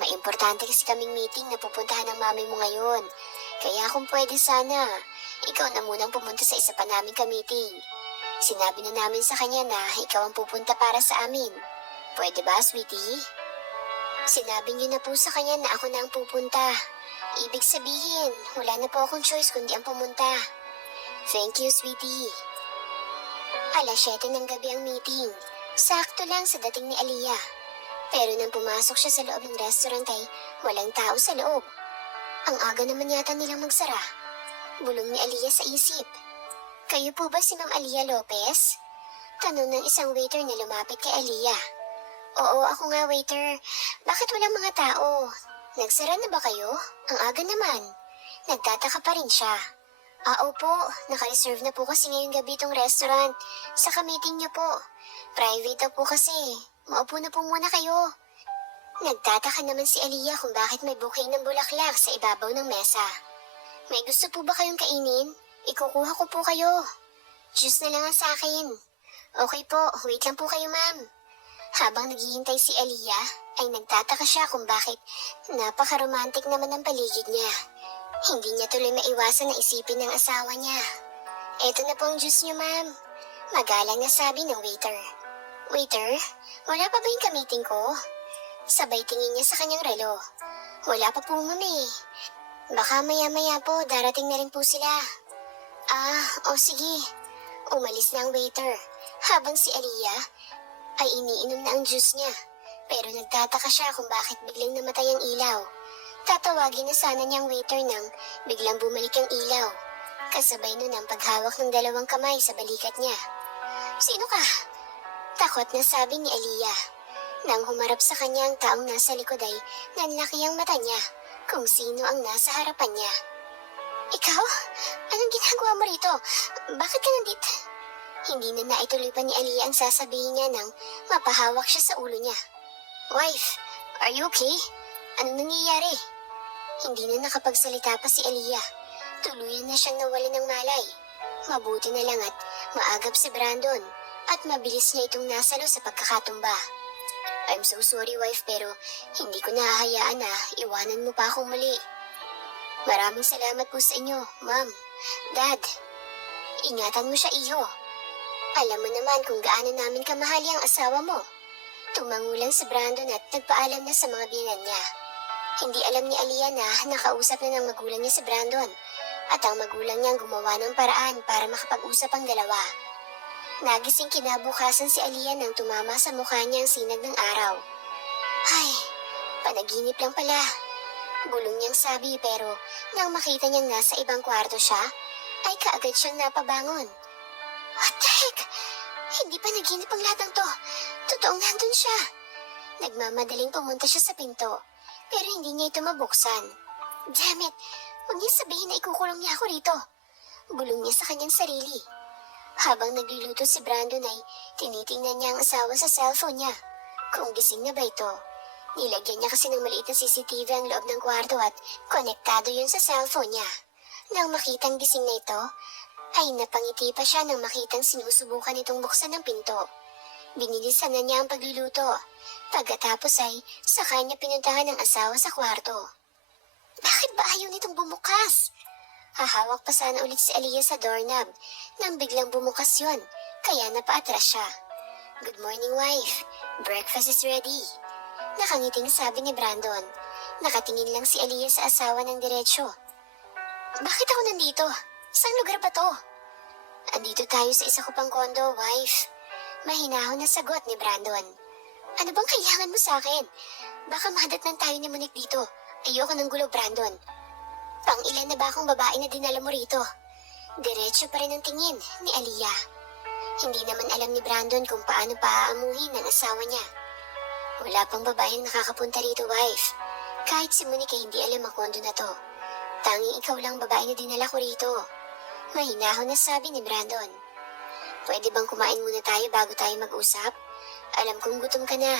May importante kasi kaming meeting na pupuntahan ng mami mo ngayon. Kaya kung pwede sana, ikaw na munang pumunta sa isa pa naming ka-meeting. Sinabi na namin sa kanya na ikaw ang pupunta para sa amin. Pwede ba, sweetie? Sinabi niyo na po sa kanya na ako na ang pupunta. Ibig sabihin, wala na po akong choice kundi ang pumunta. Thank you, sweetie. Alas 7 ng gabi ang meeting. Sakto lang sa dating ni Aliyah. Pero nang pumasok siya sa loob ng restaurant ay walang tao sa loob. Ang aga naman yata nilang magsara. Bulong ni Aliyah sa isip. Kayo po ba si Ma'am Aliyah Lopez? Tanong ng isang waiter na lumapit kay Aliyah. Oo, ako nga waiter. Bakit walang mga tao? Nagsara na ba kayo? Ang aga naman. Nagtataka pa rin siya. Opo. Naka-reserve na po kasi ngayong gabi itong restaurant. Sa ka-meeting niyo po. Private daw po kasi. Maupo na po muna kayo. Nagtataka naman si Aliyah kung bakit may bouquet ng bulaklak sa ibabaw ng mesa. May gusto po ba kayong kainin? Ikukuha ko po kayo. Juice na lang ang sa akin. Okay po, wait lang po kayo, ma'am. Habang naghihintay si Aliyah, ay nagtataka siya kung bakit napaka-romantic naman ang paligid niya. Hindi niya tuloy maiwasan na isipin ng asawa niya. Eto na po ang juice niyo, ma'am. Magalang na sabi ng waiter. Waiter, wala pa ba yung ka-meeting ko? Sabay tingin niya sa kanyang relo. Wala pa po, ma'am eh. Baka maya-maya po, darating na rin po sila. Sige. Umalis na ang waiter, habang si Aliyah ay iniinom na ang juice niya. Pero nagtataka siya kung bakit biglang namatay ang ilaw. Tatawagin na sana niyang waiter nang biglang bumalik ang ilaw. Kasabay nun ang paghawak ng dalawang kamay sa balikat niya. Sino ka? Takot na sabi ni Aliyah. Nang humarap sa kanya ang taong nasa likod ay nanlaki ang mata niya kung sino ang nasa harapan niya. Ikaw? Anong ginagawa mo rito? Bakit ka nandito? Hindi na naituloy pa ni Aliyah ang sasabihin niya nang mapahawak siya sa ulo niya. Wife, are you okay? Anong nangyayari? Hindi na nakapagsalita pa si Aliyah. Tuluyan na siyang nawalan ng malay. Mabuti na lang at maagap si Brandon at mabilis niya itong nasalo sa pagkakatumba. I'm so sorry, wife, pero hindi ko nahahayaan na iwanan mo pa akong muli. Maraming salamat po sa inyo, ma'am, dad. Ingatan mo siya, iho. Alam mo naman kung gaano namin kamahali ang asawa mo. Tumango lang si Brandon at nagpaalam na sa mga biyenan niya. Hindi alam ni Aliyah na nakausap na ng magulang niya si Brandon at ang magulang niyang gumawa ng paraan para makapag-usap ang dalawa. Nagising kinabukasan si Aliyah nang tumama sa mukha niya ang sinag ng araw. Ay, panaginip lang pala. Bulong niyang sabi pero nang makita niyang nasa ibang kwarto siya, ay kaagad siyang napabangon. What the heck? Hindi pa naginip ang lahat ng to. Totoong nandun siya. Nagmamadaling pumunta siya sa pinto, pero hindi niya ito mabuksan. Damn it! Huwag niya sabihin na ikukulong niya ako rito. Bulong niya sa kanyang sarili. Habang nagluluto si Brandon ay tinitingnan niya ang asawa sa cellphone niya. Kung gising na ba ito? Nilagyan niya kasi ng maliit na CCTV ang loob ng kwarto at konektado yun sa cellphone niya. Nang makitang gising na ito, ay napangiti pa siya nang makitang sinusubukan itong buksan ng pinto. Binilisan na niya ang pagluluto. Pagkatapos ay sa kanya pinuntahan ng asawa sa kwarto. Bakit ba ayaw nitong bumukas? Hahawak pa sana ulit si Aliyah sa doorknob nang biglang bumukas yon, kaya napaatras siya. Good morning, wife. Breakfast is ready. Nakangiting sabi ni Brandon. Nakatingin lang si Aliyah sa asawa ng diretsyo. Bakit ako nandito? Saan lugar ba to? Andito tayo sa isa ko pang kondo, wife. Mahinahon na sagot ni Brandon. Ano bang kailangan mo sa akin? Baka mahadatnan tayo ni Monique dito. Ayoko ng gulo, Brandon. Pang-ilan na ba akong babae na dinala mo rito? Diretso pa rin ang tingin ni Aliyah. Hindi naman alam ni Brandon kung paano paaamuhin ang asawa niya. Wala pang babaeng nakakapunta rito, wife. Kahit si Monique ay hindi alam ang kondo na to. Tanging ikaw lang babae na dinala ko rito. Mahinahon na sabi ni Brandon. Pwede bang kumain muna tayo bago tayo mag-usap? Alam kong gutom ka na,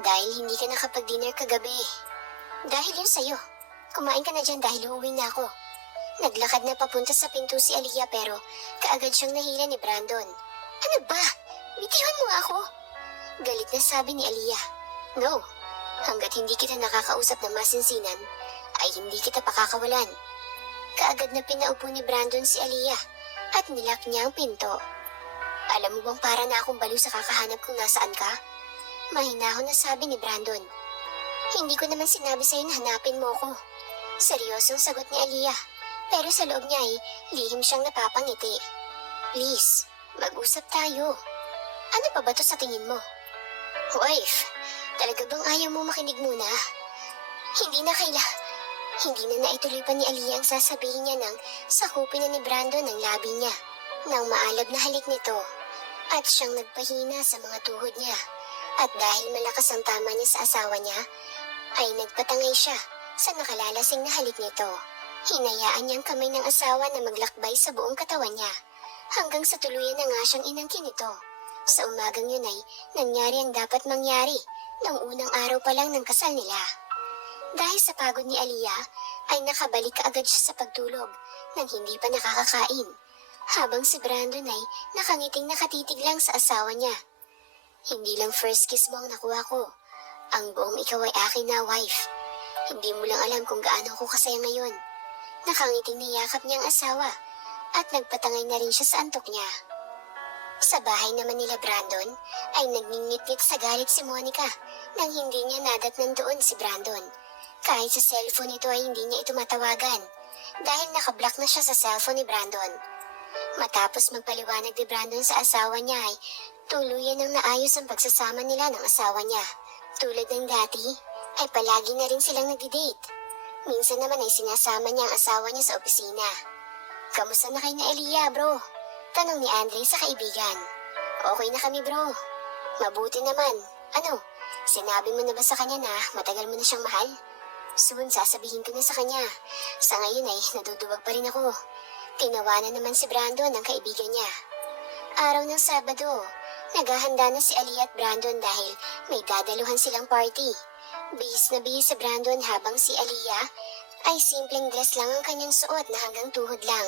dahil hindi ka nakapag-dinner kagabi. Dahil yun sa'yo. Kumain ka na dyan dahil uuwi na ako. Naglakad na papunta sa pinto si Aliyah pero kaagad siyang nahila ni Brandon. Ano ba? Bitiwan mo ako? Galit na sabi ni Aliyah. No, hanggat hindi kita nakakausap ng masinsinan, ay hindi kita pakakawalan. Kaagad na pinaupo ni Brandon si Aliyah at nilak niya ang pinto. Alam mo bang para na akong baliw sa kakahanap kung nasaan ka? Mahinahon na sabi ni Brandon. Hindi ko naman sinabi sa'yo na hanapin mo ko. Seryosong sagot ni Aliyah, pero sa loob niya ay lihim siyang napapangiti. Please, mag-usap tayo. Ano pa ba to sa tingin mo? Wife, talaga bang ayaw mo makinig muna? Hindi na naituloy pa ni Aliyah ang sasabihin niya nang sakupin na ni Brandon ang labi niya. Nang maalab na halik nito, at siyang nagpahina sa mga tuhod niya. At dahil malakas ang tama niya sa asawa niya, ay nagpatangay siya sa nakalalasing na halik nito. Hinayaan niyang kamay ng asawa na maglakbay sa buong katawan niya, hanggang sa tuluyan na nga siyang inangkin ito. Sa umagang yun ay nangyari ang dapat mangyari noong unang araw pa lang ng kasal nila. Dahil sa pagod ni Aliyah, ay nakabalik kaagad siya sa pagtulog nang hindi pa nakakakain, habang si Brandon ay nakangiting nakatitig lang sa asawa niya. Hindi lang first kiss mo ang nakuha ko, ang buong ikaw ay akin na, wife. Hindi mo lang alam kung gaano ako kasaya ngayon. Nakangiting niyakap niya ang asawa at nagpatangay na rin siya sa antok niya. Sa bahay naman nila Brandon ay nagngingit-ngit sa galit si Monica nang hindi niya nadatnan doon si Brandon. Kahit sa cellphone nito ay hindi niya ito matawagan dahil nakablock na siya sa cellphone ni Brandon. Matapos magpaliwanag ni Brandon sa asawa niya ay tuluyan ang naayos ang pagsasama nila ng asawa niya. Tulad ng dati ay palagi na rin silang nagdi-date. Minsan naman ay sinasama niya ang asawa niya sa opisina. Kamusta na kayo na Aliyah, bro? Tanong ni Andre sa kaibigan. Okay na kami, bro. Mabuti naman. Ano, sinabi mo na ba sa kanya na matagal mo na siyang mahal? Soon, sasabihin ko na sa kanya. Sa ngayon ay naduduwag pa rin ako. Tinawanan naman si Brandon ang kaibigan niya. Araw ng Sabado, naghahanda na si Aliyah at Brandon dahil may dadaluhan silang party. Bihis na bihis si Brandon habang si Aliyah ay simpleng dress lang ang kanyang suot na hanggang tuhod lang.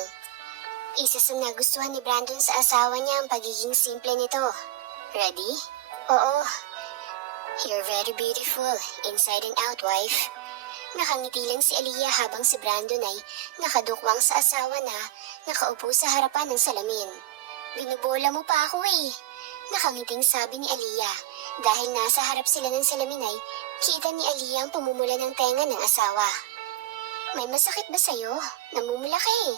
Isa sa nagustuhan ni Brandon sa asawa niya ang pagiging simple nito. Ready? Oo. You're very beautiful, inside and out, wife. Nakangiti lang si Aliyah habang si Brandon ay nakadukwang sa asawa na nakaupo sa harapan ng salamin. Binubola mo pa ako eh. Nakangiting sabi ni Aliyah. Dahil nasa harap sila ng salamin ay kita ni Aliyah ang pumumula ng tenga ng asawa. May masakit ba sa'yo? Namumula ka eh.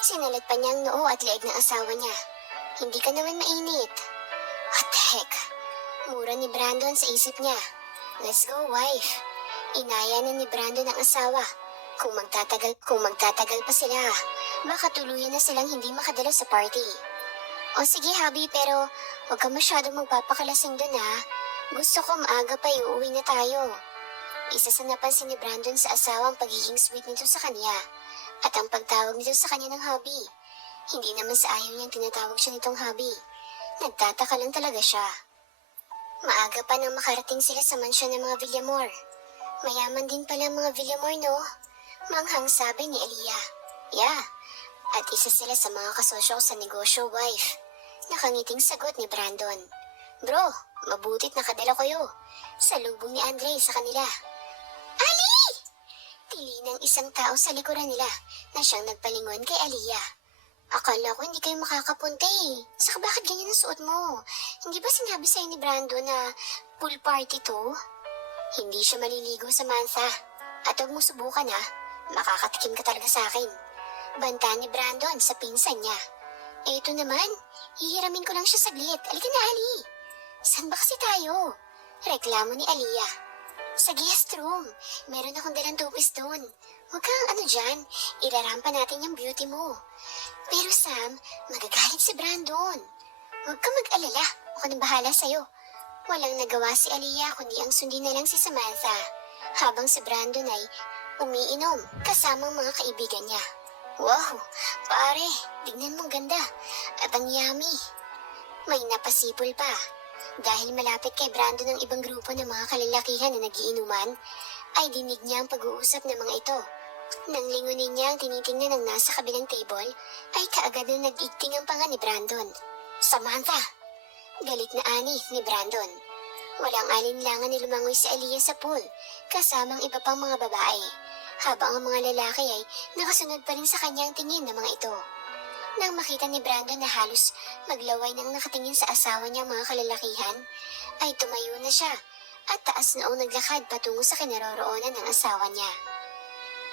Sinalat pa niya ang noo at leeg ng asawa niya. Hindi ka naman mainit. What the heck? Mura ni Brandon sa isip niya. Let's go, wife. Inaya na ni Brandon ang asawa. Kung magtatagal pa sila, baka tuluyan na silang hindi makadalo sa party. O sige, hubby, pero huwag ka masyadong magpapakalasing dun ha. Gusto ko maaga pa iuwi na tayo. Isa sa napansin ni Brandon sa asawa ang pagiging sweet nito sa kanya at ang pagtawag nito sa kanya ng hubby. Hindi naman sa ayaw niyang tinatawag siya nitong hubby. Nagtataka lang talaga siya. Maaga pa nang makarating sila sa mansyon ng mga Villamor. Mayaman din pala ang mga Villamor, no? Manghang sabi ni Aliyah. Yeah, at isa sila sa mga kasosyo sa negosyo, wife. Nakangiting sagot ni Brandon. Bro, mabutit nakadala kayo. Salubong ni Andre sa kanila. Ali! Tili ng isang tao sa likuran nila na siyang nagpalingon kay Aliyah. Akala ko hindi kayo makakapunta eh. Saka bakit ganyan ang suot mo? Hindi ba sinabi sa'yo ni Brandon na pool party to? Hindi siya maliligo, Samantha. At huwag mo subukan ha. Makakatikim ka talaga sa akin. Banta ni Brandon sa pinsan niya. Eto naman, hihiramin ko lang siya saglit. Halika na, Ali. Saan ba kasi tayo? Reklamo ni Aliyah. Sa guest room. Meron akong dalang tupis doon. Huwag kang ano dyan. Irarampa natin yung beauty mo. Pero Sam, magagalit si Brandon. Huwag kang mag-alala. Ako nang bahala sa'yo. Walang nagawa si Aliyah kundi ang sundin na lang si Samantha. Habang si Brandon ay umiinom kasama ang mga kaibigan niya. Wow, pare, tignan mong ganda. At ang yummy. May napasipol pa. Dahil malapit kay Brandon ang ibang grupo ng mga kalalakihan na nagiinuman, ay dinig niya ang pag-uusap ng mga ito. Nang lingunin niya ang tinitingnan ng nasa kabilang table, ay kaagad na nag-igting ang panga ni Brandon. Samantha! Galit na ani ni Brandon. Walang alinlangan ni lumangoy si Aliyah sa pool, kasamang iba pang mga babae. Habang ang mga lalaki ay nakasunod pa rin sa kanyang tingin ng mga ito. Nang makita ni Brandon na halos maglaway nang nakatingin sa asawa niyang mga kalalakihan, ay tumayo na siya at taas noong naglakad patungo sa kinaroroonan ng asawa niya.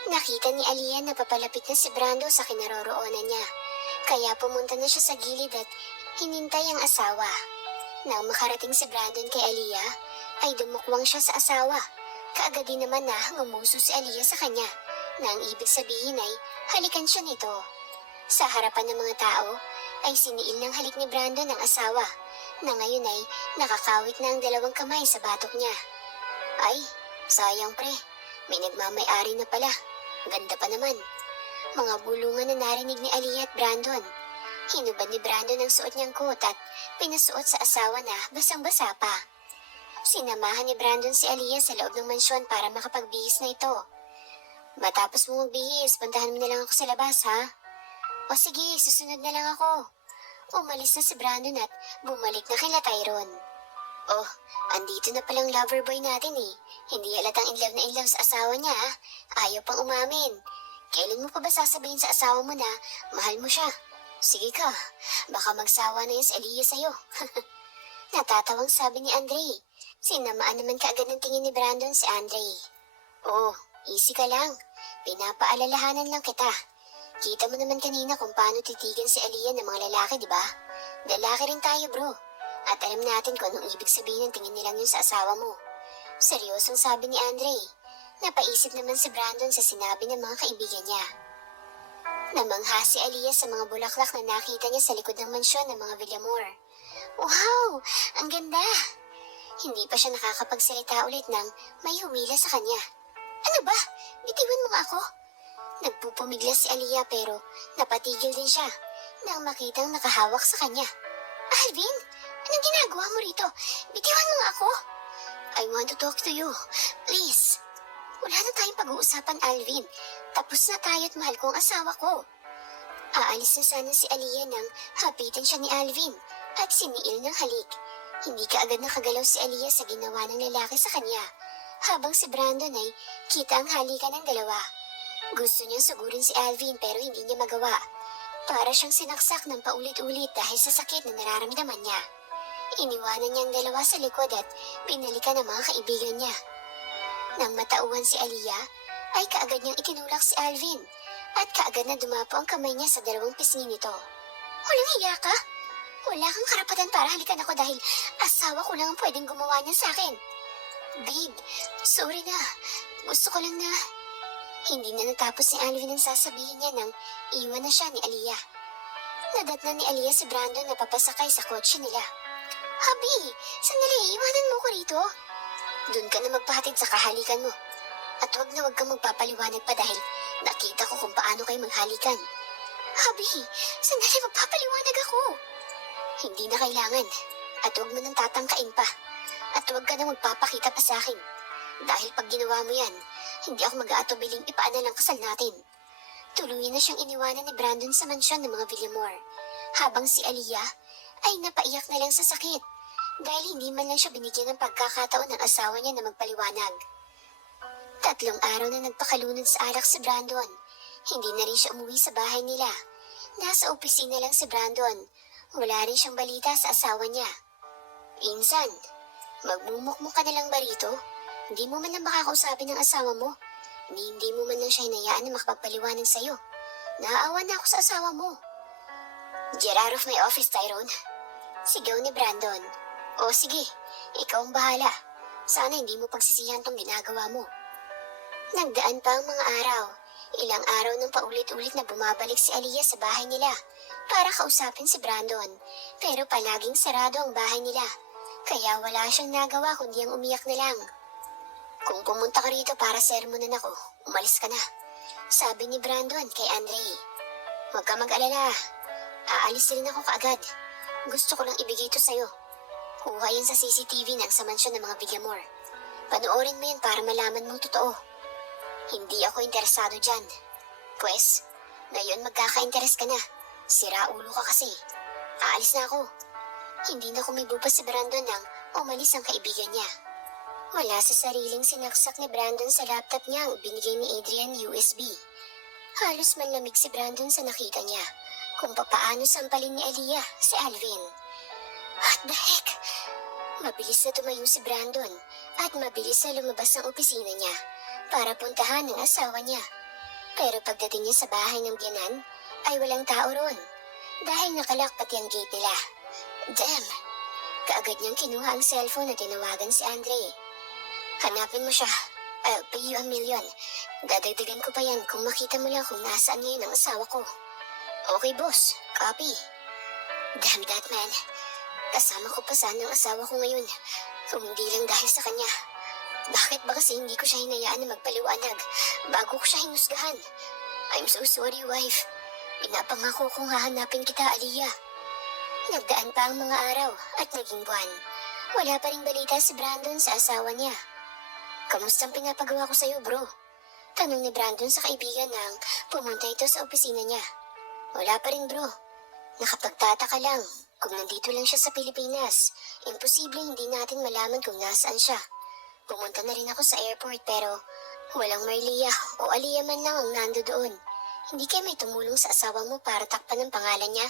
Nakita ni Aliyah na papalapit na si Brando sa kinaroroonan niya, kaya pumunta na siya sa gilid at hinintay ang asawa. Nang makarating si Brandon kay Aliyah, ay dumukwang siya sa asawa. Kaagad din naman na ngumuso si Aliyah sa kanya, na ang ibig sabihin ay halikan siya nito. Sa harapan ng mga tao, ay siniil ng halik ni Brandon ang asawa, na ngayon ay nakakawit na ang dalawang kamay sa batok niya. Ay, sayang pre, may nagmamay-ari na pala. Ganda pa naman. Mga bulungan na narinig ni Aliyah at Brandon. Hinubad ni Brandon ang suot niyang coat at pinasuot sa asawa na basang-basa pa. Sinamahan ni Brandon si Aliyah sa loob ng mansyon para makapagbihis na ito. Matapos mo magbihis, puntahan mo na lang ako sa labas ha? O sige, susunod na lang ako. Umalis na si Brandon at bumalik na kila Tyrone. Oh, andito na palang lover boy natin eh. Hindi halatang in love sa asawa niya ha? Ayaw pang umamin. Kailan mo pa ba sasabihin sa asawa mo na mahal mo siya? Sige ka, baka magsawa na yun si Aliyah sa'yo. Natatawang sabi ni Andre. Sinamaan naman kaagad ng tingin ni Brandon si Andre. Oh, easy ka lang. Pinapaalalahanan lang kita. Kita mo naman kanina kung paano titigan si Aliyah ng mga lalaki, di ba? Lalaki rin tayo, bro. At alam natin kung anong ibig sabihin ng tingin nilang yun sa asawa mo. Seryosong sabi ni Andre. Napaisip naman si Brandon sa sinabi ng mga kaibigan niya. Namangha si Aliyah sa mga bulaklak na nakita niya sa likod ng mansyon ng mga Villamor. Wow! Ang ganda! Hindi pa siya nakakapagsalita ulit nang may humila sa kanya. Ano ba? Bitiwan mo nga ako? Nagpupumigla si Aliyah pero napatigil din siya nang makitang nakahawak sa kanya. Alvin, anong ginagawa mo rito? Bitiwan mo nga ako. I want to talk to you. Please. Wala na tayong pag-uusapan, Alvin. Tapos na tayo at mahal ko ang asawa ko. Aalis na sana si Aliyah nang hapitan siya ni Alvin at siniil ng halik. Hindi kaagad nakagalaw si Aliyah sa ginawa ng lalaki sa kanya, habang si Brandon ay kita ang halikan ng dalawa. Gusto niyang sugurin si Alvin pero hindi niya magawa. Para siyang sinaksak ng paulit-ulit dahil sa sakit na nararamdaman niya. Iniwanan niya ang dalawa sa likod at binalikan ng mga kaibigan niya. Nang matauhan si Aliyah, ay kaagad niyang itinulak si Alvin at kaagad na dumapo ang kamay niya sa dalawang pisngi nito. Walang hiya ka? Wala kang karapatan para halikan ako dahil asawa ko lang ang pwedeng gumawa niyan sa akin. Babe, sorry na. Gusto ko lang na... Hindi na natapos ni Alvin ang sasabihin niya nang iwan na siya ni Aliyah. Nadatnan ni Aliyah si Brandon na papasakay sa kotse nila. Habi, sandali, iwanan mo ko rito. Doon ka na magpahatid sa kahalikan mo. At wag na wag kang magpapaliwanag pa dahil nakita ko kung paano kayo maghalikan. Habi, sandali magpapaliwanag ako. Hindi na kailangan. At wag mo nang tatangkain pa. At wag ka na magpapakita pa sa akin. Dahil pag ginawa mo yan, hindi ako mag-aatubiling ipaanal ang kasal natin. Tuluyan na siyang iniwanan ni Brandon sa mansyon ng mga Villamor. Habang si Aliyah ay napaiyak na lang sa sakit. Dahil hindi man lang siya binigyan ng pagkakataon ng asawa niya na magpaliwanag. 3 araw na nagpakalunod sa alak si Brandon. Hindi na rin siya umuwi sa bahay nila. Nasa opisina lang si Brandon. Wala rin siyang balita sa asawa niya. Insan, magmumukmuk ka na lang ba rito? Hindi mo man lang makakausapin ng asawa mo. Hindi mo man lang siya hinayaan na makapagpaliwanag sa'yo. Naaawa na ako sa asawa mo. Get out of my office, Tyrone. Sigaw ni Brandon. O sige, ikaw ang bahala. Sana hindi mo pagsisihan tong ginagawa mo. Nagdaan pa ang mga araw. Ilang araw nang paulit-ulit na bumabalik si Aliyah sa bahay nila para kausapin si Brandon. Pero palaging sarado ang bahay nila. Kaya wala siyang nagawa kundi ang umiyak na lang. Kung pumunta ka rito para sermonan ako, umalis ka na. Sabi ni Brandon kay Andre. Huwag ka mag-alala. Aalis rin ako kaagad. Gusto ko lang ibigay ito sa'yo. Kuha yan sa CCTV ng sa mansyon ng mga Villamor. Panoorin mo yan para malaman mong totoo. Hindi ako interesado dyan. Pwes, ngayon magkaka-interes ka na. Sira ulo ka kasi. Aalis na ako. Hindi na kumibo pa si Brandon nang umalis ang kaibigan niya. Wala sa sariling sinaksak ni Brandon sa laptop niya ang binigay ni Adrian USB. Halos manlamig si Brandon sa nakita niya kung papaano sampalin ni Aliyah si Alvin. What the heck? Mabilis na tumayo si Brandon at mabilis na lumabas ng opisina niya para puntahan ng asawa niya. Pero pagdating niya sa bahay ng biyanan ay walang tao ron dahil nakalak pati ang gate nila. Damn! Kaagad niyang kinuha ang cellphone at tinawagan si Andre. Hanapin mo siya. I'll pay you $1 million. Dadagdagan ko pa yan kung makita mo lang kung nasaan ngayon ang asawa ko. Okay, boss. Copy. Damn that man. Kasama ko pa sana ang asawa ko ngayon. Kung hindi lang dahil sa kanya. Bakit ba kasi hindi ko siya hinayaan na magpaliwanag bago ko siya hinusgahan? I'm so sorry, wife. Pinapangako kong hahanapin kita, Aliyah. Nagdaan pa ang mga araw at naging buwan. Wala pa ring balita si Brandon sa asawa niya. Kamusta ang pinapagawa ko sa'yo, bro? Tanong ni Brandon sa kaibigan nang pumunta ito sa opisina niya. Wala pa rin, bro. Nakapagtataka lang. Kung nandito lang siya sa Pilipinas, imposible hindi natin malaman kung nasaan siya. Pumunta na rin ako sa airport pero walang Marlia o Aliyah man lang ang nando doon. Hindi kayo may tumulong sa asawa mo para takpan ang pangalan niya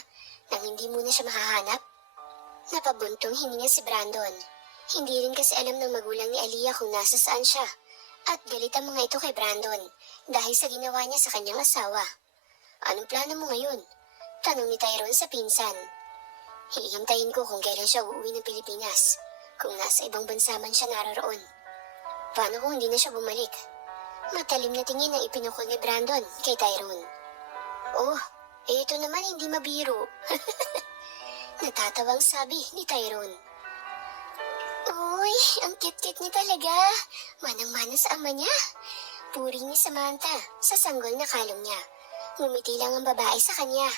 nang hindi mo na siya mahahanap? Napabuntong hininga si Brandon. Hindi rin kasi alam ng magulang ni Aliyah kung nasa saan siya. At galit ang mga ito kay Brandon dahil sa ginawa niya sa kanyang asawa. Anong plano mo ngayon? Tanong ni Tyrone sa pinsan. Hihintayin ko kung kailan siya uuwi ng Pilipinas. Kung nasa ibang bansa man siya naroroon. Paano kung hindi na siya bumalik? Matalim na tingin ang ipinukol ni Brandon kay Tyrone. Oh, ito naman hindi mabiro. Natatawang sabi ni Tyrone. Uy, ang cute-cute niya talaga. Manang-mana sa ama niya. Puri ni Samantha sa sanggol na kalong niya. Ngumiti lang ang babae sa kanya.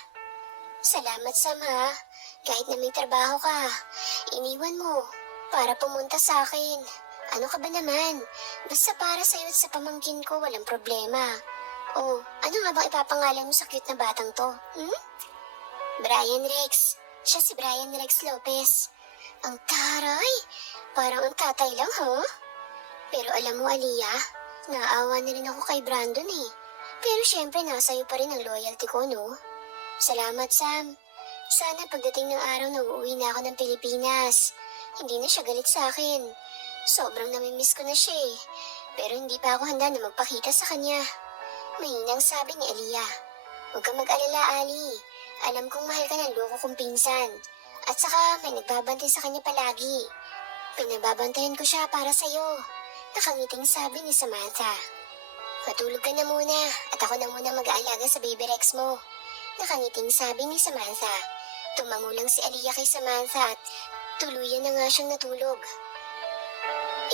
Salamat, Sam, ha. Kahit na may trabaho ka, iniwan mo para pumunta sa akin. Ano ka ba naman? Basta para sa'yo at sa pamangkin ko, walang problema. Oh, ano nga bang ipapangalan mo sa cute na batang to? Brian Rex. Siya si Brian Rex Lopez. Ang taray! Parang ang tatay lang, ha? Pero alam mo, Aliyah, naawa na rin ako kay Brandon eh. Pero syempre, nasa iyo pa rin ang loyalty ko, no? Salamat, Sam. Sana pagdating ng araw na uuwi na ako ng Pilipinas. Hindi na siya galit sa akin. Sobrang namimiss ko na siya eh. Pero hindi pa ako handa na magpakita sa kanya. Mahinang sabi ni Aliyah. Huwag kang mag-alala, Ali. Alam kong mahal ka ng loko kong pinsan. At saka may nagbabantay sa kanya palagi. Pinababantayan ko siya para sa'yo. Nakangiting sabi ni Samantha. Matulog ka na muna at ako na muna mag-aalaga sa baby Rex mo. Nakangiting sabi ni Samantha. Tumango lang si Aliyah kay Samantha at tuluyan na nga siyang natulog.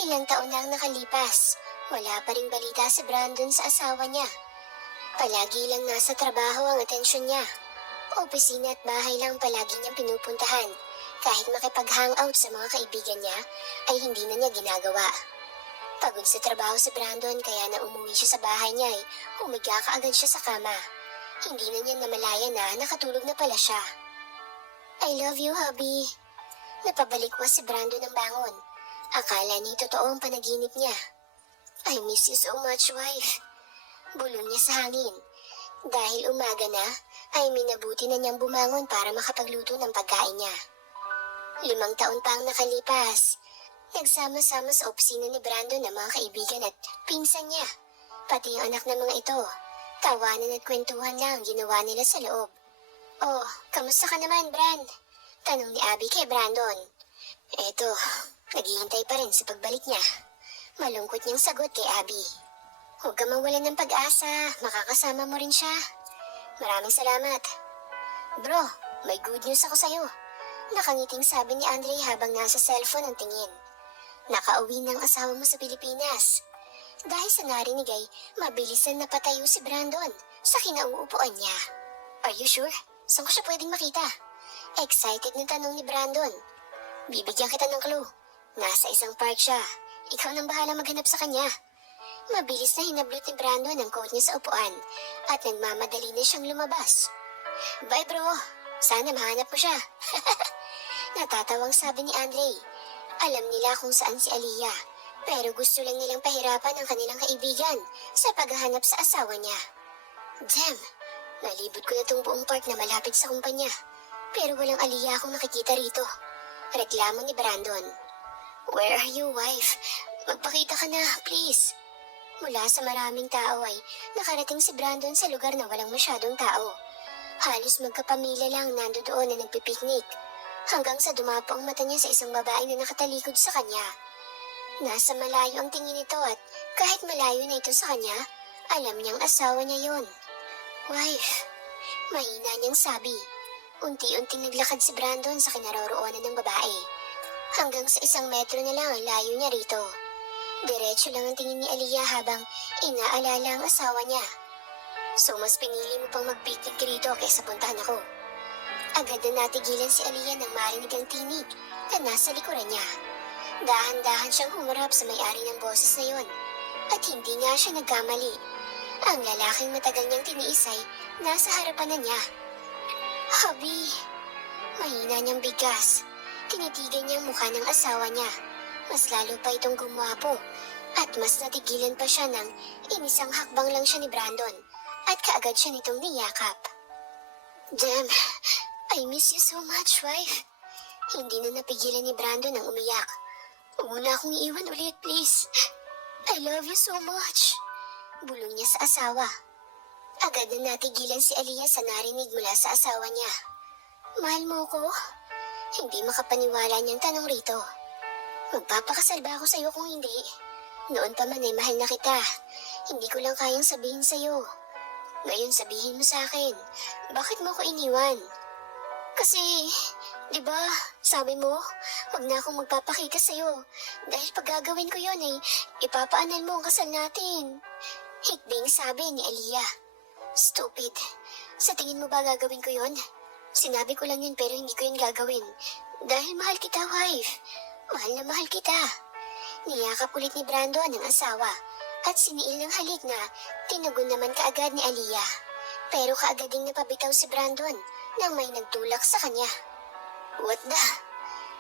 Ilang taon na ang nakalipas. Wala pa ring balita si Brandon sa asawa niya. Palagi lang nasa trabaho ang atensyon niya. Opisina at bahay lang palagi niyang pinupuntahan. Kahit makipag-hangout sa mga kaibigan niya, ay hindi na niya ginagawa. Pagod sa trabaho si Brandon kaya na umuwi siya sa bahay niya ay humiga kaagad siya sa kama. Hindi na niya namalayan na nakatulog na pala siya. I love you, hubby. Napabalikwas si Brandon ng bangon. Akala niya totoo ang panaginip niya. I miss you so much, wife. Bulong niya sa hangin. Dahil umaga na, ay minabuti na niyang bumangon para makapagluto ng pagkain niya. 5 taon pa ang nakalipas. Nagsama-sama sa opisina ni Brandon ng mga kaibigan at pinsan niya. Pati ang anak ng mga ito. Tawanan at kwentuhan lang ang ginawa nila sa loob. Oh, kamusta ka naman, Brand? Tanong ni Abby kay Brandon. Eto, naghihintay pa rin sa pagbalik niya. Malungkot niyang sagot kay Abby. Huwag ka mawalan ng pag-asa, makakasama mo rin siya. Maraming salamat. Bro, may good news ako sa'yo. Nakangiting sabi ni Andre habang nasa cellphone ang tingin. Nakauwi ng asawa mo sa Pilipinas. Dahil sa narinig ay mabilisan napatayo si Brandon sa kinauupuan niya. Are you sure? Saan ko siya pwedeng makita? Excited na tanong ni Brandon. Bibigyan kita ng clue. Nasa isang park siya. Ikaw nang bahala maghanap sa kanya. Mabilis na hinablot ni Brandon ang coat niya sa upuan at nagmamadali na siyang lumabas. Bye bro, sana mahanap mo siya. Natatawang sabi ni Andre. Alam nila kung saan si Aliyah, pero gusto lang nilang pahirapan ang kanilang kaibigan sa paghahanap sa asawa niya. Damn, nalibot ko na tong buong park na malapit sa kumpanya, pero walang Aliyah akong nakikita rito. Reklamo ni Brandon. Where are you, wife? Magpakita ka na, please. Mula sa maraming tao ay nakarating si Brandon sa lugar na walang masyadong tao. Halos magkapamilya lang nandoon na nagpipiknik. Hanggang sa dumapo ang mata niya sa isang babae na nakatalikod sa kanya. Nasa malayo ang tingin nito at kahit malayo na ito sa kanya, alam niyang asawa niya yon. Wife, mahina niyang sabi. Unti-unting naglakad si Brandon sa kinaroroonan ng babae. Hanggang sa 1 metro na lang ang layo niya rito. Diretso lang ang tingin ni Aliyah habang inaalala ang asawa niya. So mas pinili mo pang magpiknik rito kaysa puntahan ako. Agad na natigilan si Aliyah nang marinig ang tinig na nasa likuran niya. Dahan-dahan siyang humarap sa may-ari ng boses na yon. At hindi nga siya nagkamali. Ang lalaking matagal niyang tiniis ay nasa harapan na niya. Hubby, mahina niyang bigkas. Tinitigan niya ang mukha ng asawa niya. Mas lalo pa itong gumwapo. At mas natigilan pa siya nang inisang hakbang lang siya ni Brandon. At kaagad siya nitong niyakap. Damn, I miss you so much, wife. Hindi na napigilan ni Brandon ang umiyak. Huwag mo na akong iwan ulit, please. I love you so much. Bulong niya sa asawa. Agad na natigilan si Aliyah sa narinig mula sa asawa niya. Mahal mo ko? Hindi makapaniwala niyang tanong rito. Magpapakasal ba ako sa'yo kung hindi? Noon pa man ay mahal na kita. Hindi ko lang kayang sabihin sa'yo. Ngayon sabihin mo sa akin, bakit mo ko iniwan? Kasi, di ba, sabi mo, wag na akong magpapakita sa'yo. Dahil pag gagawin ko yon ay ipapaanan mo ang kasal natin. Hikbing sabi ni Aliyah. Stupid. Sa tingin mo ba gagawin ko yon? Sinabi ko lang yun pero hindi ko yun gagawin. Dahil mahal kita, wife. Mahal na mahal kita. Niyakap ulit ni Brandon ang asawa at siniil ng halik na tinugon naman kaagad ni Aliyah. Pero kaagad ding napabitaw si Brandon nang may nagtulak sa kanya. What the?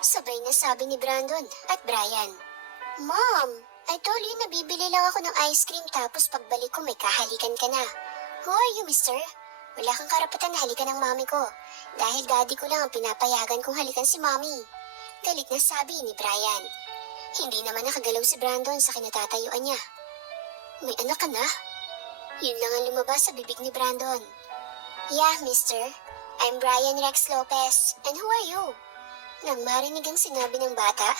Sabay na sabi ni Brandon at Brian. Mom, I told you na bibili lang ako ng ice cream tapos pagbalik ko may kahalikan ka na. Who are you, mister? Wala kang karapatan na halikan ng mami ko. Dahil daddy ko lang ang pinapayagan kong halikan si mami. Galit na sabi ni Brian. Hindi naman nakagalaw si Brandon sa kinatatayuan niya. May anak ka na? Yun lang ang lumabas sa bibig ni Brandon. Yeah, mister. I'm Brian Rex Lopez. And who are you? Nang marinig ang sinabi ng bata,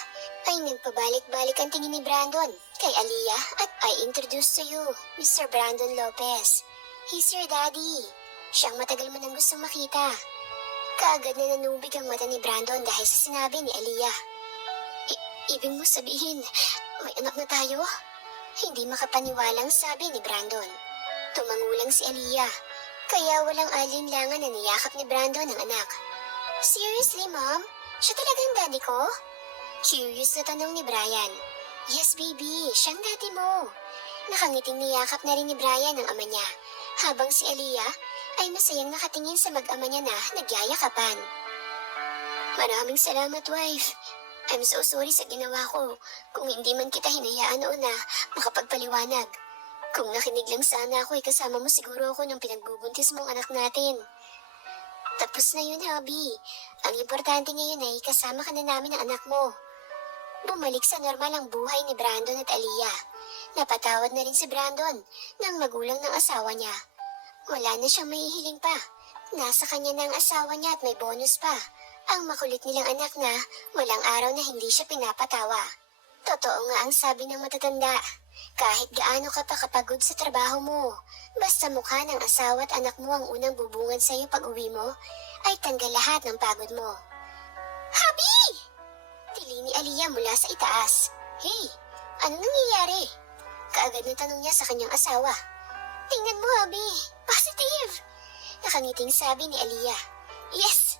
ay nagpabalik-balik ang tingin ni Brandon kay Aliyah at I introduce to you, Mr. Brandon Lopez. He's your daddy. Siyang matagal mo nang gustong makita. Kaagad na nanubig ang mata ni Brandon dahil sa sinabi ni Aliyah. Ibig mo sabihin, may anak na tayo? Hindi makapaniwalang sabi ni Brandon. Tumangulang si Aliyah, kaya walang alinlangan na niyakap ni Brandon ang anak. Seriously, Mom? Siya talagang daddy ko? Curious na tanong ni Brian. Yes, baby. Siyang daddy mo. Nakangiting niyakap na rin ni Brian ang ama niya, habang si Aliyah ay masayang nakatingin sa mag-ama niya na nagyayakapan. Maraming salamat, wife. I'm so sorry sa ginawa ko kung hindi man kita hinayaan noon na makapagpaliwanag. Kung nakinig lang sana ako ay kasama mo siguro ako nung pinagbubuntis mong anak natin. Tapos na yun, hubby. Ang importante ngayon ay kasama ka na namin ng anak mo. Bumalik sa normal ang buhay ni Brandon at Aliyah. Napatawad na rin si Brandon ng magulang ng asawa niya. Wala na siyang mahihiling pa. Nasa kanya na ang asawa niya at may bonus pa. Ang makulit nilang anak na walang araw na hindi siya pinapatawa. Totoo nga ang sabi ng matatanda. Kahit gaano ka pa kapagod sa trabaho mo, basta mukha ng asawa at anak mo ang unang bubungad sa iyo pag uwi mo, ay tanggal lahat ng pagod mo. Habi! Tili ni Aliyah mula sa itaas. Hey, ano nangyayari? Kaagad na tanong niya sa kanyang asawa. Tingnan mo, Habi. Positive! Nakangiting sabi ni Aliyah. Yes!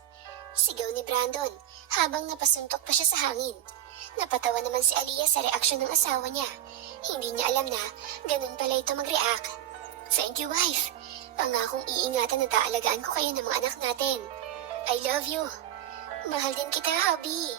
Sigaw ni Brandon habang napasuntok pa siya sa hangin. Napatawa naman si Aliyah sa reaksyon ng asawa niya. Hindi niya alam na ganun pala ito mag-react. Thank you, wife. Pangakong iingatan at aalagaan ko kayo ng mga anak natin. I love you. Mahal din kita, hubby.